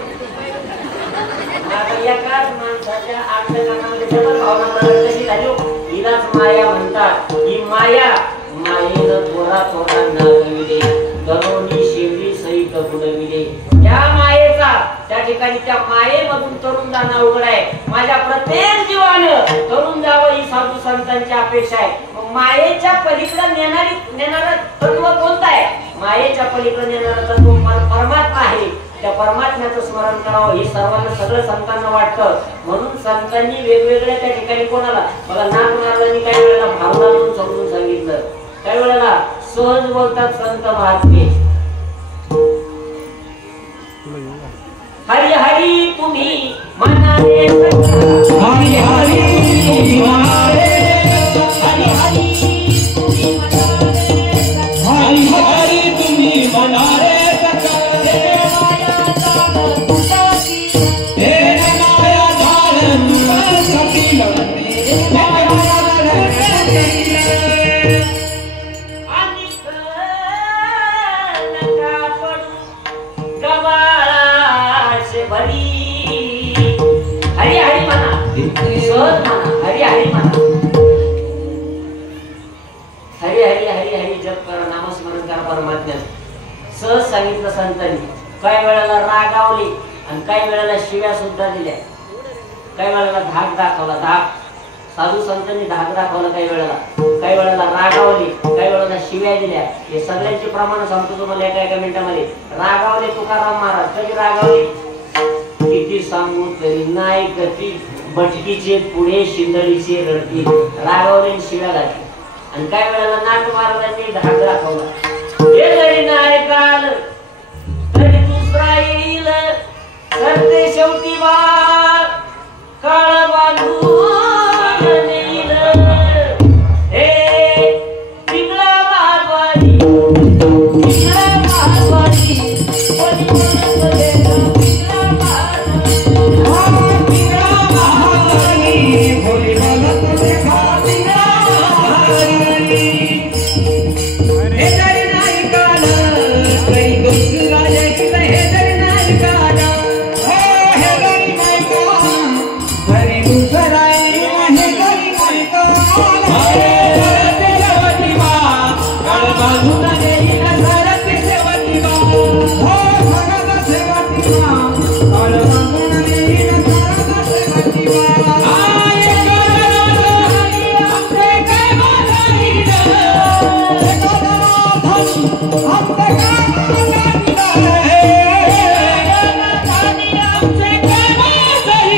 आता एकाच माणसाच्या अंतकरणामध्ये डबल भावना प्रगट कशी झाली? हिलाच माया म्हणतात. ही माया मायेनं थोडा थोडा नागविले, दरोनी शिवली सहित बुडविले. त्या मायेचा त्या ठिकाणी त्या मायेमधून तरुण जाणं अवघड आहे. माझ्या प्रत्येक जीवानं तरुण जावं ही साधू संतांची अपेक्षा आहे. मायेच्या पलीकडे नेणारं तत्व कोणतं आहे? मायेच्या पलीकडे नेणारं तत्व परमात्मा आहे. त्या परमात्म्याचं स्मरण करावं हे सर्वांना सगळं संतांना वाटतं. म्हणून संतांनी वेगवेगळ्या त्या ठिकाणी कोणाला बघा नाथ महाराजांनी काही वेळेला भावना म्हणून समजून सांगितलं. काही वेळेला सहज बोलतात संत महात्मे. हरी हरी तुम्ही म्हणाले सका. हरी हरी तुम्ही म्हणाले, हरी हरी तुम्ही म्हणाले सका. हरी हरी तुम्ही म्हणाले सका. तेरे माया जाळ तुझं आणि नका पडू गवाळाचे भरी. हरी हरी म्हणा, सहज म्हणा, हरी हरी म्हणा. हरी हरी हरी हरी जप करा, नामस्मरण करा परमात्म्याचं. सहज सांगितलं संतांनी. काही वेळेला रागावली आणि काही वेळेला शिव्या सुद्धा दिल्या. काही वेळेला धाक दाखवला, धाक. साधू संतांनी धाक दाखवला काही वेळेला रागावली, काही वेळेला शिव्या दिल्या. हे सगळ्यांचे प्रमाण सांगतो तुम्हाला एका मिनिटामध्ये. रागावले तुकाराम महाराज. कधी रागावले? किती सांगू तरी नाही गती, बटकीचे पुढे शिंदळीचे रडती. रागावले शिव्या घातली. आणि काही वेळेला नाथ महाराजांनी धाक दाखवला. हे जरी नाही काल तरी दुसरा येईल, करते शेवटी बाळ काळ बांधून येईल. हे पिंगळा महाद्वारी, पिंगळा महाद्वारी, कोणी म्हणत गेलं पिंगळा महाद्वारी. पिंगळा महाद्वारी, कोणी म्हणत देखा पिंगळा महाद्वारी. हे जरी नाही काल तरी दुसरा येईल, हे जरी नाही काल, हे जरी नाही काल तरी दुसरा येईल, हे जरी नाही काल. सरते शेवटी बा काळ बांधून येईल, सरते शेवटी बा, हो सरते शेवटी बा काळ बांधून येईल, सरते शेवटी बा. आय गणनाथ हरी आमचे काय मानाईन, हे गणनाथ हरी आमचे काय मानाईन, हे गणनाथ हरी आमचे काय मानाईन, हे गणनाथ हरी आमचे काय मानाईन.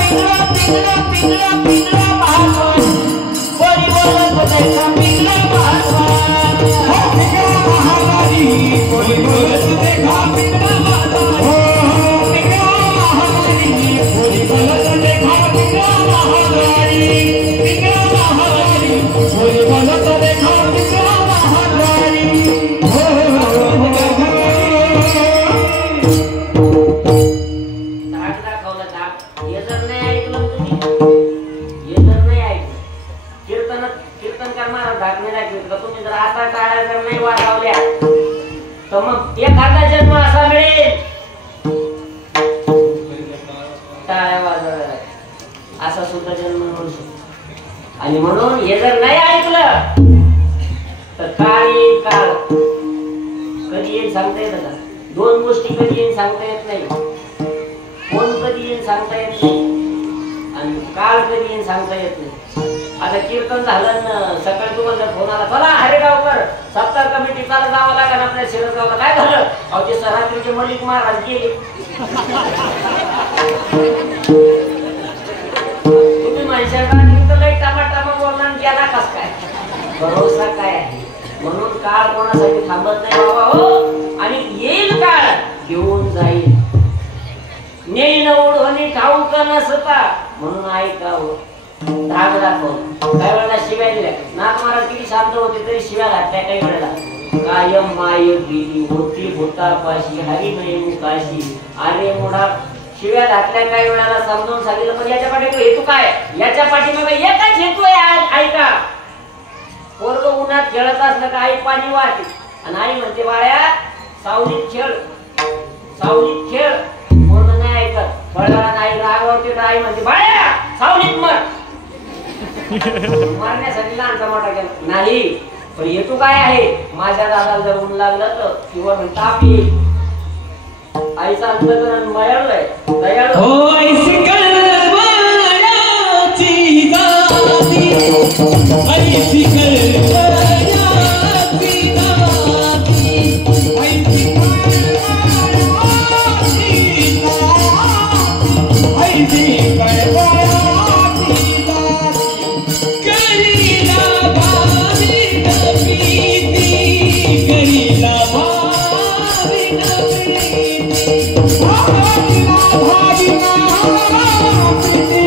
पिंगळा पिंगळा पिंगळा महाद्वारी, कोणी बोलत देखा पिंगळा महाद्वारी. हो पिंगळा महाद्वारी, कोणी बोलत देखा पिंगळा महाद्वारी. हो पिंगळा महाद्वारी, कोणी बोलत देखा पिंगळा महाद्वारी. पिंगळा महाद्वारी, कोणी बोलत देखा पिंगळा महाद्वारी. धाक दाखवला, धाक. हे जर नाही ऐकलं तुम्ही, हे जर नाही ऐकलं, कीर्तनकार महाराज धाक नाही दाखवत का? तुम्ही जर आता टाळ्या जर नाही वाजवल्या तर मग एखादा जन्म असा मिळेल टाळ्या वाजवायला, असा सुद्धा जन्म मिळू शकतो. आणि म्हणून हे जर नाही ऐकलं तर काळ येईल, काळ कधी येईल सांगता येत का? दोन गोष्टी कधी येईल सांगता येत नाही. कोण कधी येईल सांगता येत नाही आणि काळ कधी येईल सांगता येत नाही. आता कीर्तन झालं ना, सकाळी तुम्हाला फोन आला, चला हरेगावकर सप्ताह कमिटीला जावं लागेल आपल्या शिरसगावला. काय झालं? अहो ते सरात्रीचे मलिक महाराज गेले. तुम्ही म्हणशाल लई टमाटामा बोलणार गेला कस काय? भरोसा काय आहे? म्हणून काळ कोणासाठी थांबत नाही बाबा हो. आणि येईल काळ घेऊन जाईल. नेईन ओढवणी ठाऊक नसता म्हणून ऐकावं. धाक दाखव. काही वेळेला शिव्या दिल्या. नाथ महाराज किती शांत होते तरी शिव्या घातल्या काही वेळेला. कायम माय गेली होती भूतापाशी, हरी नये मुकाशी, अरे मोठा शिव्या घातल्या काही वेळेला. समजावून सांगितलं पण याच्या पाठी हेतू काय? याच्या पाठीमागे एकच हेतू आहे. ऐका, पोरग उन्हात खेळत असलं का आई पाणी वाहते आणि आई म्हणते बाळ्या सावलीत खेळ, सावलीत खेळ. पोरग नाही ऐकत. थोड्या आई रागावते तर आई म्हणते बाळ्या सावलीत मर. मारण्यासाठी लहानचा मोठा केला नाही. पण हेतू काय आहे? माझ्या दादाला जर ऊन लागलं तर किंवा ताप येईल. आईचा अंतकरण मयाळलंय, दयाळू. हो ऐसी कळवळाची गाती, ऐसी कळवळाची गाती, ऐसी कळवळाची गाती, ऐसी कळवळाची गाती. करीला भावी भाविना प्रीती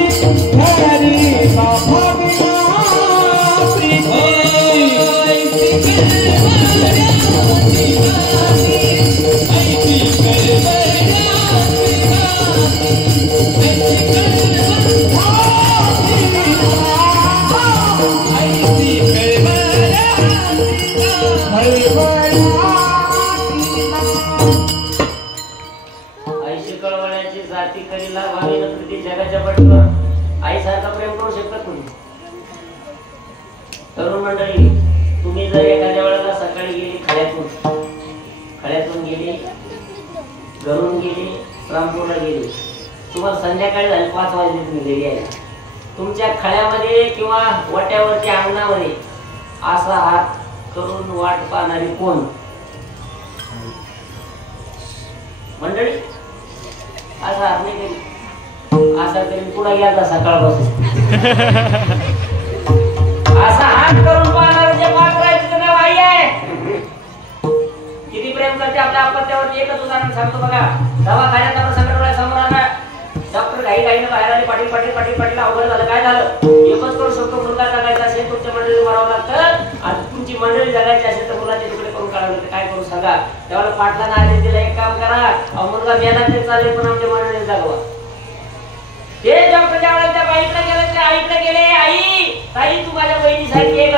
हरी का भाविना प्रीती आईशी कळवण्याची जाती करीला भावीन प्रीती जगाच्या पटवर आईसारखा प्रेम करू शकत तुम्ही. तरुण मंडळी, तुम्ही जर एखाद्या वेळेला सकाळी गेली खळ्यातून गेली, घरून गेली, रामपूरला गेली, तुम्हाला संध्याकाळी झाली 5 वाजले तुम्ही घरी यायला, तुमच्या खळ्यामध्ये किंवा वाट्यावरती अंगणामध्ये असा हात करून वाट पाहणारी कोण मंडळी? असा हात नाही करी, असा करीन पुढे गेला सकाळपासून असा हात करून पाहणार जे मात्र आहे तिचं नाव आई आहे. किती प्रेम करते आपल्या अपत्यावरती. एकच उदाहरण सांगतो बघा. दवाखान्यात आपण संकट समोर आला, डॉक्टर घाईने बाहेर आले, पाटील अवघड झालं. काय झालं? एकच करू शकतो, मुलगा जगायचा असेल तुमच्या मंडळी मारावं लागतं, आणि तुमची मंडळी जगायची असेल तर मुलाचे तुकडे करून काढावे लागते. काय करू सांगा? त्यावेळेला पाटलांना आले, तिला एक काम करा, मुलगा मेला तरी चालेल पण आमच्या मंडळी जगवा. हे डॉक्टर ज्यावेळेला त्या बाईकडे गेले, त्या आईकडे गेले, आई ताई तू माझ्या बहिणीसारखी आहे ग,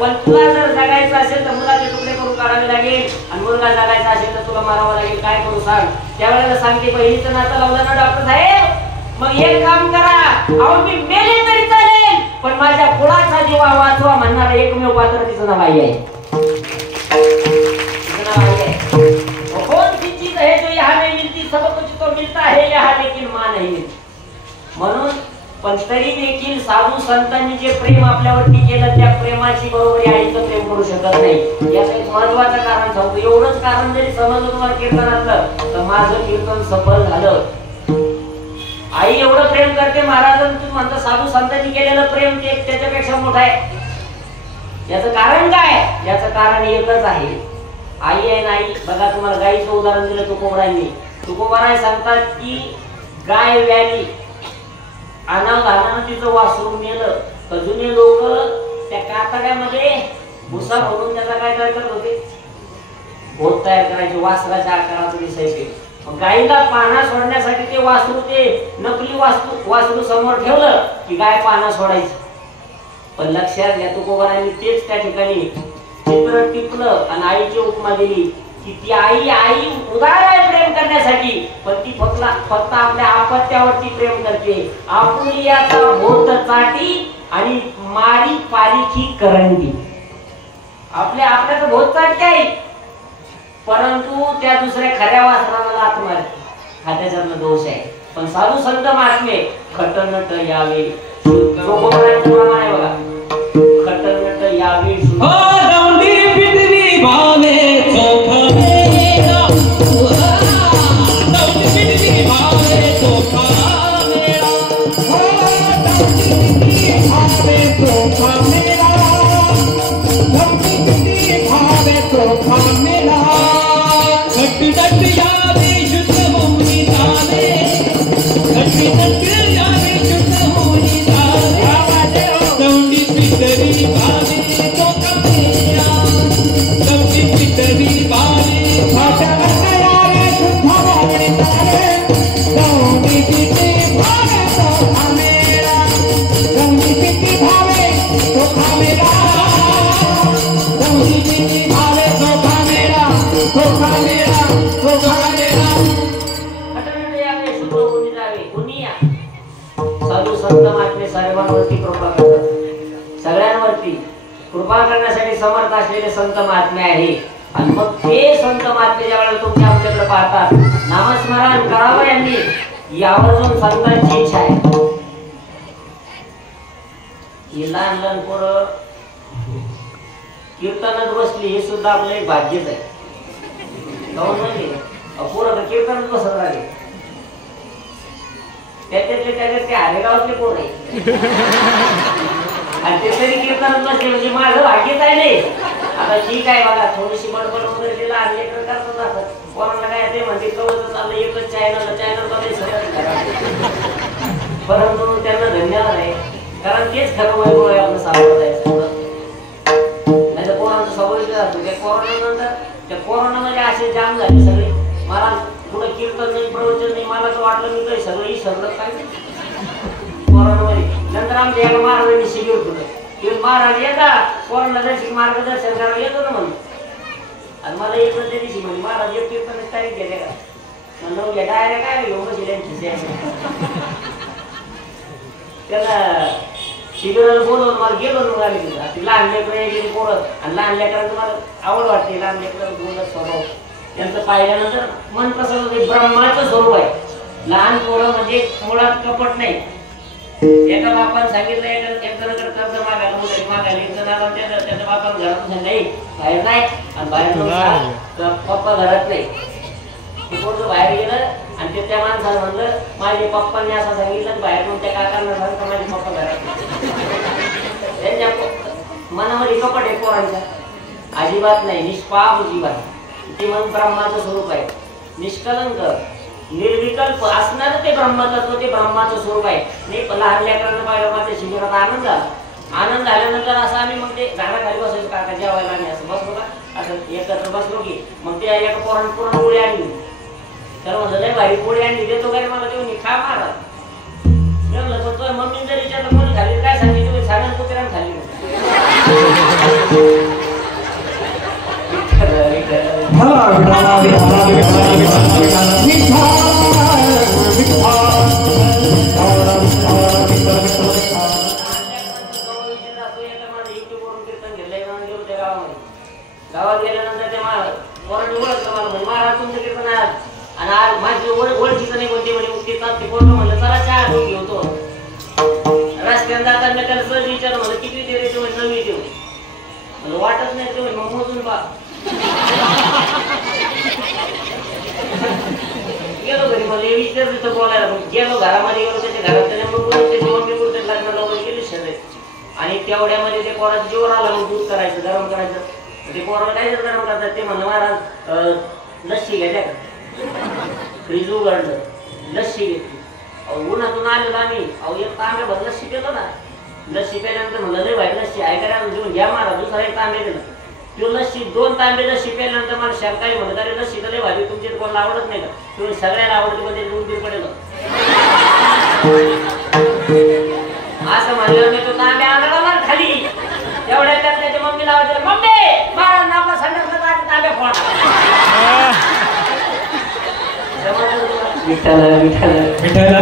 पण तुला जर जगायचं असेल तर मुलाचे तुकडे करून काढावे लागेल, आणि मुलगा जगायचा असेल तर तुला मारावं लागेल. काय करू सांग? त्यावेळेला सांगते, बहिणीचं नातं लावलं ना डॉक्टर साहेब, मग एक काम करा, अहो मी मेले तरी चालेल पण माझ्या कुळाचा जीवा वाचवा म्हणणारा एकमेव पात्र तिचं नाव आई आहे. कौन सी चीज है जो यहाँ नहीं मिलती, सब कुछ तो मिलता है यहाँ लेकिन माँ नहीं मिलती. म्हणून पण तरी देखील साधू संतांनी जे प्रेम आपल्यावरती केलं त्या प्रेमाची बरोबरी आईचं प्रेम करू शकत नाही. याचं एक महत्वाचं कारण सांगतो. एवढंच कारण जरी समजलं तुम्हाला कीर्तनातलं तर माझं कीर्तन सफल झालं. आई एवढं प्रेम करते महाराजांचं म्हणता साधू संतांनी केलेलं प्रेम ते त्याच्यापेक्षा मोठं आहे. याचं कारण काय? याचं कारण एकच आहे, आई आहे. नाही बघा, तुम्हाला गायीचं उदाहरण दिलं तुकोबारांनी. तुकोबाराय सांगतात की गाय व्याली, अनाव झाल्यानं तिचं वासरू मेलं तर जुने लोक त्या कातड्यामध्ये भुसा भरून त्याचा काय तयार करत होते? भोत तयार करायचे, वासराच्या आकाराचं दिसायचे. गायीला पाना सोडण्यासाठी ते वासरू, ते नकली वासरू समोर ठेवलं की गाय पाना सोडायची. पण लक्षात घ्या, तुकोबारांनी तेच त्या ठिकाणी चित्र टिपलं आणि आईची उपमा दिली की ती आई उदार आहे प्रेम करण्यासाठी, पण ती फक्त आपल्या अपत्यावरती प्रेम करते. आपुलियाचा भोत चाटी आणि मारी पालिखी करंडी. आपल्याचं भोत चाटते आहे, परंतु त्या दुसऱ्या खऱ्या वासराला लाथ मारते. हा त्याच्यातला दोष आहे. पण साधू संत महात्मे खटनट यावे, प्रमाण आहे बघा, खटनट यावे भावे चोखा मेरा, दौलती भावे चोखा मेरा, भावे चोखा मेरा, दौलती भावे चोखा मेरा, खटखट यावे शुद्ध होनी जावे, खटखट यावे शुद्ध होनी जावे, दौलती पितरी भावे चोखा मेरा, पितरी बाले भावे शुद्ध होनी जावे, दौंडी पिते भावे चोखा मेरा, दौंडी पिते भावे चोखा मेरा, दौंडी पिते भावे चोखा मेरा, चोखा मेरा, चोखा मेरा. खटनट यावे, शुद्ध होनी जावे. कुनिया साधू संत महात्मे सर्वांवरती कृपा करतात, सगळ्यांवरती कृपा करण्यासाठी समर्थ असलेले संत महात्मे आहे. आणि मग ते संत महात्मे ज्यावेळेला तुमच्या आमच्याकडे पाहतात, नामस्मरण करावं यांनी, यावरून संतांची इच्छा आहे. ही लहान पोरं कीर्तनात बसली, हे सुद्धा आपलं एक भाग्यच आहे. पोरं कीर्तनात बसत राहिले, त्याच्यात ते आरेगावातले पोर आहे आणि ते तरी कीर्तनात बसले म्हणजे माझं भाग्यच आहे. नाही आता ठीक आहे बघा, थोडीशी बडबड वगैरे तिला आणले करतात, कोणाला काय ते म्हणते कवच चाललं, एक एकच चॅनल मध्ये सगळं, परंतु त्यांना धन्यवाद आहे, कारण तेच खरं वैभव आहे आपलं सांभाळायचं. नाही तर कोरोनाचा सवय जातो. त्या कोरोनानंतर त्या कोरोनामध्ये असे जाम झाले सगळे. मला पुढे कीर्तन नाही, प्रवचन नाही, मला तर वाटलं मी काही सगळं सगळं काय कोरोनामध्ये. नंतर आमच्या एका महाराजांनी शिबिर होतं, महाराज येता कोरोनादर्शक मार्गदर्शन करायला येतो ना म्हणून. आणि मला एक त्या दिवशी म्हणजे महाराज एक कीर्तनाची तारीख घेते का म्हणलं, या डायऱ्या काय घेऊन बसले त्याला शिबिराला बोलवून मला गेलो मग आम्ही. लहान लेकरं गेली पोरं, आणि लहान लेकरांचं मला आवड वाटते. लहान लेकरांचं बोलत स्वभाव त्यांचं पाहिल्यानंतर मन कसं होते, ब्रह्माचं स्वरूप आहे. लहान पोरं म्हणजे मुळात कपट नाही. एका बापाने सांगितलं एक जणांकडे कर्ज मागायला, मुलाची मागायला, एक जणाला त्याच्या बापाने घरातून सांगितलं नाही बाहेर नाही, आणि बाहेर पप्पा घरात नाही. पोरं बाहेर गेलं आणि ते त्या माणसाला म्हणलं माझ्या पप्पांनी असं सांगितलं, बाहेर मग त्या काकांना सांगितलं माझे पप्पा घरात नाही. त्यांच्या मनामध्ये कपट आहे पोरांच्या, अजिबात नाही, निष्पाप जीवन. ते मन ब्रह्माचं स्वरूप आहे, निष्कलंक निर्विकल्प असणार ते ब्रह्मतत्व, ते ब्रह्माचं स्वरूप आहे. नाही लहान लेकरांना पाहिलं माझ्या शिबिरात आनंद झाला. आनंद झाल्यानंतर असं आम्ही मग ते झाडाखाली बसायचो, काका जेवायला आम्ही असं बसलो का, असं एकत्र बसलो की मग ते एका पोरानं पोळी आणली. तर म्हणलं लय भारी पोळी आणली, देतो काय मला देऊन खा मारा. म्हणलं पण तो मम्मीने जर विचारलं कोणी खाली काय सांगितलं, तुम्ही सांगा कुत्र्यानं खाल्ली. गावात गेल्यानंतर ते पोरांनी ओळखलं मला, म्हणजे महाराज तुमचं कीर्तन आहे आणि आज माझी ओळखीचं नाही कोणते म्हणे ते पोरं म्हणलं चला चहा घेऊन घेतो. रस्त्याने जाताना त्याला सहज विचारलं म्हणलं किती ते रेट म्हणजे नवी देऊ म्हणलं वाटत नाही ते मग मोजून बा. गेलो घरी मला विचार तिथं बोलायला, गेलो घरामध्ये गेलो त्याच्या घरात त्याच्यामुळे लग्न लावून गेले शरीर. आणि तेवढ्यामध्ये ते पोराच्या जीवर आला, मग दूध करायचं गरम करायचं. ते पोराला काय गरम करतात ते म्हणलं महाराज लस्सी घ्या का, फ्रीज उघडलं लस्सी घेतली. उन्हातून आलेलो आम्ही, अहो एक तांब्याभर लस्सी पेलो ना. लस्सी प्यायल्यानंतर म्हणलं लय भाई लस्सी आहे का देऊन घ्या महाराज. दुसरा एक तांबे दिला, तो लस्सी 2 तांबे लस्सी प्यायल्यानंतर मला शंकाही म्हणत अरे लस्सी तर लय भाजी तुमची कोणाला आवडत नाही का, तुम्ही सगळ्याला आवडते पण ते दूर पडेल असं म्हणलं. मी तो तांब्या आणला खाली, एवढ्या त्यात त्याच्या मम्मीला आवाज दिला, मम्मी महाराज आपला संडासला तांब्या फोडा. विठ्ठल विठ्ठल विठ्ठल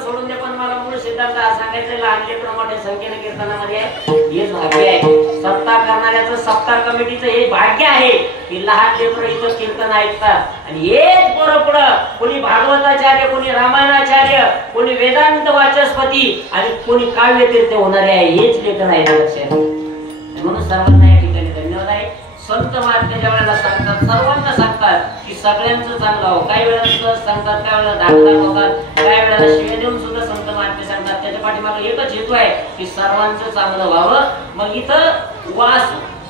सोडून दे, पण मला मूळ सिद्धांत सांगायचं लहान लेकरं मोठ्या संख्येने कीर्तनामध्ये हेच भाग्य आहे. सत्ता करणाऱ्याचं सत्ता कमिटीचं हे भाग्य आहे की लहान लेकरं इथं कीर्तन ऐकतात. आणि हेच बरं पुढं कोणी भागवताचार्य, कोणी रामायणाचार्य, कोणी वेदांत वाचस्पती आणि कोणी काव्य तीर्थ होणारे आहे, हेच लेखन आहे लक्षात. म्हणून सर्वांना या ठिकाणी धन्यवाद आहे. संत महात्मे ज्या वेळेला सांगतात सर्वांना सांगतात की सगळ्यांचं चांगलं हो. काही वेळेला सांगतात, काही वेळेला दाखला होतात, काही वेळेला शिव्या देऊन सुद्धा संत महात्मे सांगतात. त्याच्या पाठीमागे एकच हेतू आहे की सर्वांचं चांगलं व्हावं. मग इथं वास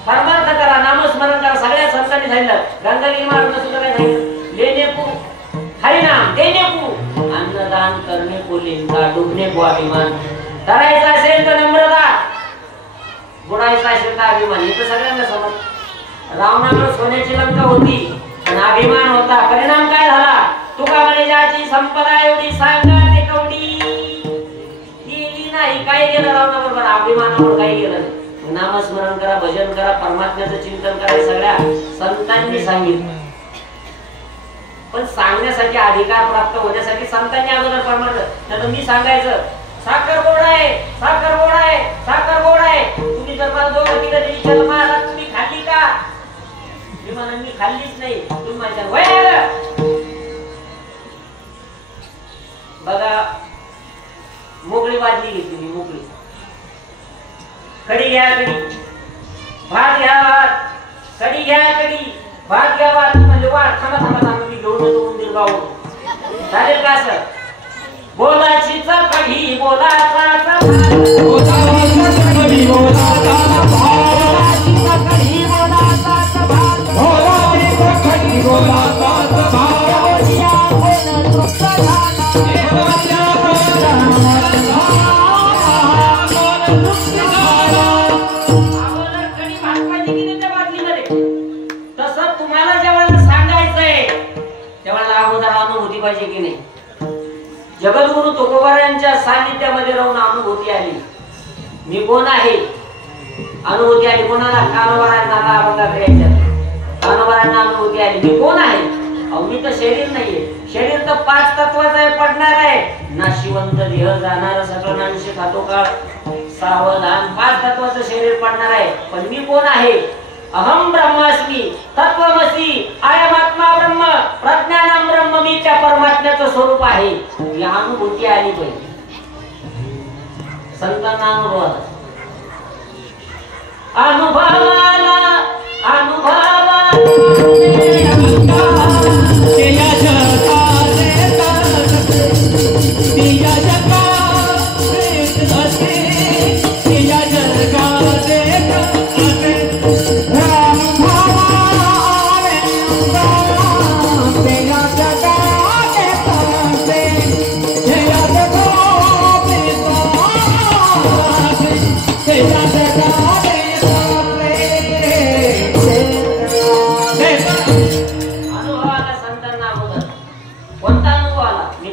परमार्थ करा, नामस्मरण करा, सगळ्या संतांनी सांगितलं. गंगागिरी महाराजांना सुद्धा काय सांगितलं, लेणे को हरिनाम देणे को अन्नदान करणे को लिंगा डुबणे को अभिमान. करायचं असेल तर नम्रता, बुडायचं असेल तर अभिमान. इथं सगळ्यांना समज. रावणाकडे सोन्याची लंका होती आणि अभिमान होता. परिणाम काय झाला, तुका म्हणे ज्याची संपदा एवढी सांगा ते कवडी गेली नाही. काय गेलं रावणाबरोबर, अभिमानावर काही गेलं नाही. नामस्मरण करा, भजन करा, परमात्म्याचं चिंतन करा, सगळ्या संतांनी सांगितलं. पण सांगण्यासाठी, अधिकार प्राप्त होण्यासाठी संतांनी अगोदर परमात्मा. तर मी सांगायचं साखर गोड आहे, साखर गोड आहे, साखर गोड आहे. तुम्ही जर मला दोघं तिघं विचारलं महाराज तुम्ही खाल्ली का, मी म्हणा मी खाल्लीच नाही. तुम्ही माझ्या वय बघा मोकळी बादली घेतली मी, मोकळी. कढी घ्या कढी, भात घ्या भात, कढी घ्या कढी, भात घ्या भात. म्हणजे वाट थांबा थांबा थांबा मी घेऊन येतो उंदीर गावून. चालेल का सर? बोलाची कढी बोलाचा गुरुवरांच्या सानिध्यामध्ये राहून अनुभूती आली. मी कोण आहे अनुभूती आली. कोणाला? कानोबारांना. अभंगाकडे यायच्यात कानोबारांना अनुभूती आली. मी कोण आहे? अहो मी तर शरीर नाहीये. शरीर तर 5 तत्वाचं आहे, पडणार आहे. नाशिवंत देह जाणार सगळं नांशी खातो काळ सावधान. 5 तत्वाचं शरीर पडणार आहे. पण मी कोण आहे? अहम ब्रह्मास्मी तत्वमसी अयमात्मा ब्रह्म प्रज्ञानम ब्रह्म. मी त्या परमात्म्याचं स्वरूप आहे. ही अनुभूती आली पाहिजे. संतांना अनुभव आला. अनुभवाला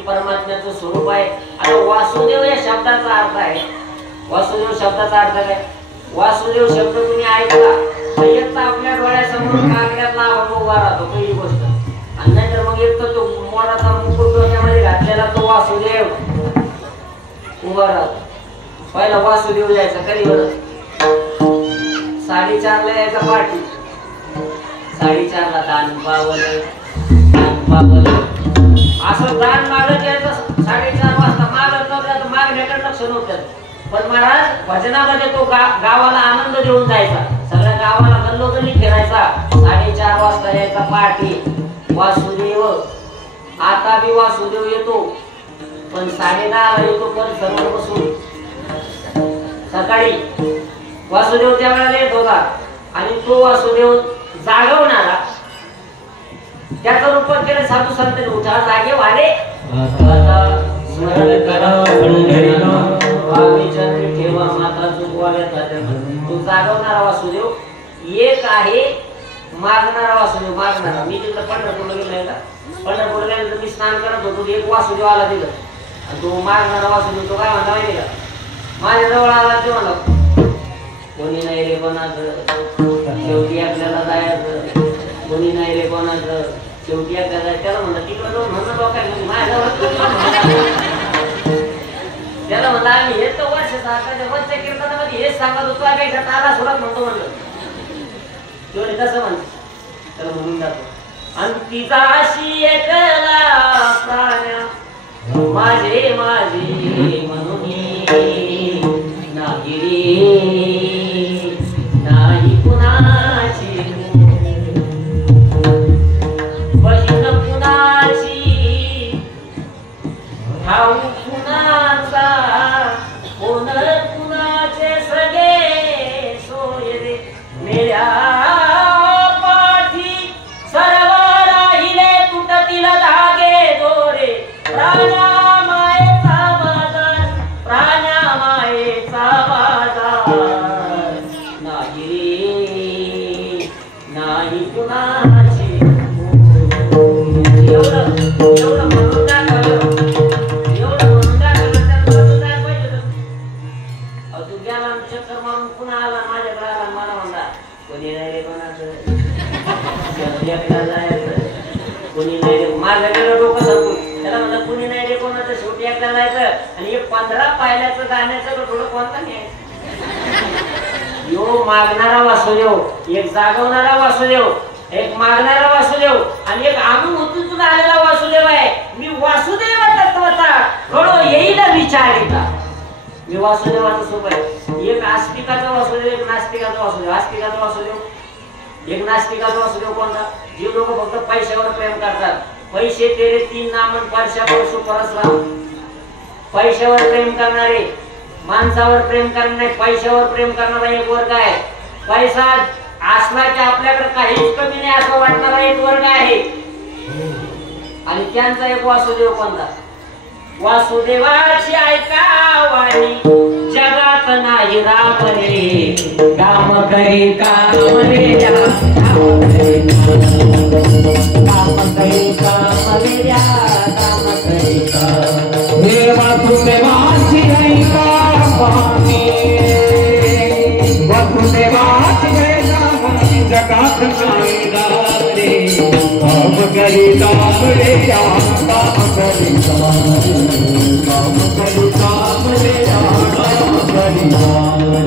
परमात्म्याचं स्वरूप आहे. आता वासुदेव या शब्दाचा अर्थ आहे. वासुदेव शब्दाचा अर्थ काय? वासुदेव शब्द तुम्ही ऐकला तर एक तर आपल्या डोळ्यासमोर कागदातला अभंग उभा राहतो पहिली गोष्ट. आणि नाहीतर मग एक तर तो मोराचा मुकुट डोक्यामध्ये घातलेला तो वासुदेव उभा राहतो. पहिला वासुदेव यायचा कधी बरं? 4:30 यायचा पाठी. 4:30 दान पावलं असं दान मागत यायचं. 4:30 वाजता मागत नव्हतं, मागण्याकडे लक्ष नव्हतं. पण महाराज भजनामध्ये तो गावाला आनंद देऊन जायचा. सगळ्या गावाला गल्लोगल्ली फिरायचा. 4:30 वाजता यायचा पहाटे. वासुदेव आता बी वासुदेव येतो, पण 10:30 येतो. पण समोर बसून सकाळी वासुदेव त्या वेळेला येत होता. आणि तो वासुदेव जागवणारा. त्याचं रूप केलं साधू संत. उठा जागे वाले स्मरण करा पंढरीनाथ. ठेवा माता चुकवाव्या तात्या. तो जागवणारा वासुदेव एक आहे. मागणारा वासुदेव मागणारा. मी तिथं पंढरपूरला गेलाय का? पंढरपूरला गेलं मी स्नान करत होतो. एक वासुदेव आला तिथं. आणि तो मागणारा वासुदेव तो काय म्हणला माहिती का? माझ्या जवळ आला ते म्हणला कोणी नाही रे कोणाचं शेवटी आपल्याला जायचं. कोणी नाही रे कोणाचं शेवटी आपल्याला. त्याला म्हणलं तिकडं जाऊन म्हणलं डोक्यात माझ्या त्याला म्हणलं आम्ही हे तर वर्ष कीर्तनामध्ये हेच सांगत होतो. अपेक्षा तारा सुरात म्हणतो म्हणलं. तेवढे कसं म्हणतो त्याला म्हणून जातो. आणि तिचा अशी एकला प्राण्या माझे माझे म्हणून नाही नाही कुणाची बहीण कुणाची भाऊ कुणाचा कोण कुणाचे सगळे सोय रे मेऱ्या पाठी सर्व राहिले तुटतील धागे दोरे. प्राण्या मायेचा बाजार प्राण्या मायेचा बाजार नाही रे नाही कुणाची. एवढं म्हणून टाकलं. एवढं म्हणून टाकलं. त्याला काय पाहिजे होतं? तू गेला चक्कर मारून पुन्हा आला माझ्याकडे आला. मला म्हणला कोणी नाही रे कोणाचं एकटा जायचं. कोणी नाही रे माझं गेलं डोकं सरकून. त्याला म्हणलं कोणी नाही रे कोणाचं शेवटी एकटा जायचं. आणि एक 15 पायल्याचं गाण्याचं थोडं कोणता नाही. यो मागणारा वासुदेव, एक जागवणारा वासुदेव, एक मागणारा वासुदेव आणि एक अनुभूतीतून आलेला वासुदेव आहे. मी वासुदेव तत्वाचा कळो येईल विचारिता. मी वासुदेवाचा स्वरूप आहे. एक आस्तिकाचा वासुदेव, एक नास्तिकाचा वासुदेव. आस्तिकाचा वासुदेव, एक नास्तिकाचा वासुदेव कोणता? जे लोक फक्त पैशावर प्रेम करतात. पैसे तेरे 3 नामन परशा परशु परसराम. पैशावर प्रेम करणारे, माणसावर प्रेम करणारे, पैशावर प्रेम करणारा एक वर्ग आहे. पैसा असला की आपल्याकडे काहीच कमी नाही असं वाटणारा एक वर्ग आहे. आणि त्यांचा एक वासुदेव कोणता? वासुदेवाची ऐका वाणी जगात नाही राम रे. काम करी काम रे काम करी काम करी काम रे काम करी काम हे वासुदेवाची ऐका पाणी वासुदेवाची ऐका पाणी जगात नाही दारे काम करी दामरे काम करी दामरे काम करी दामरे काम करी दामरे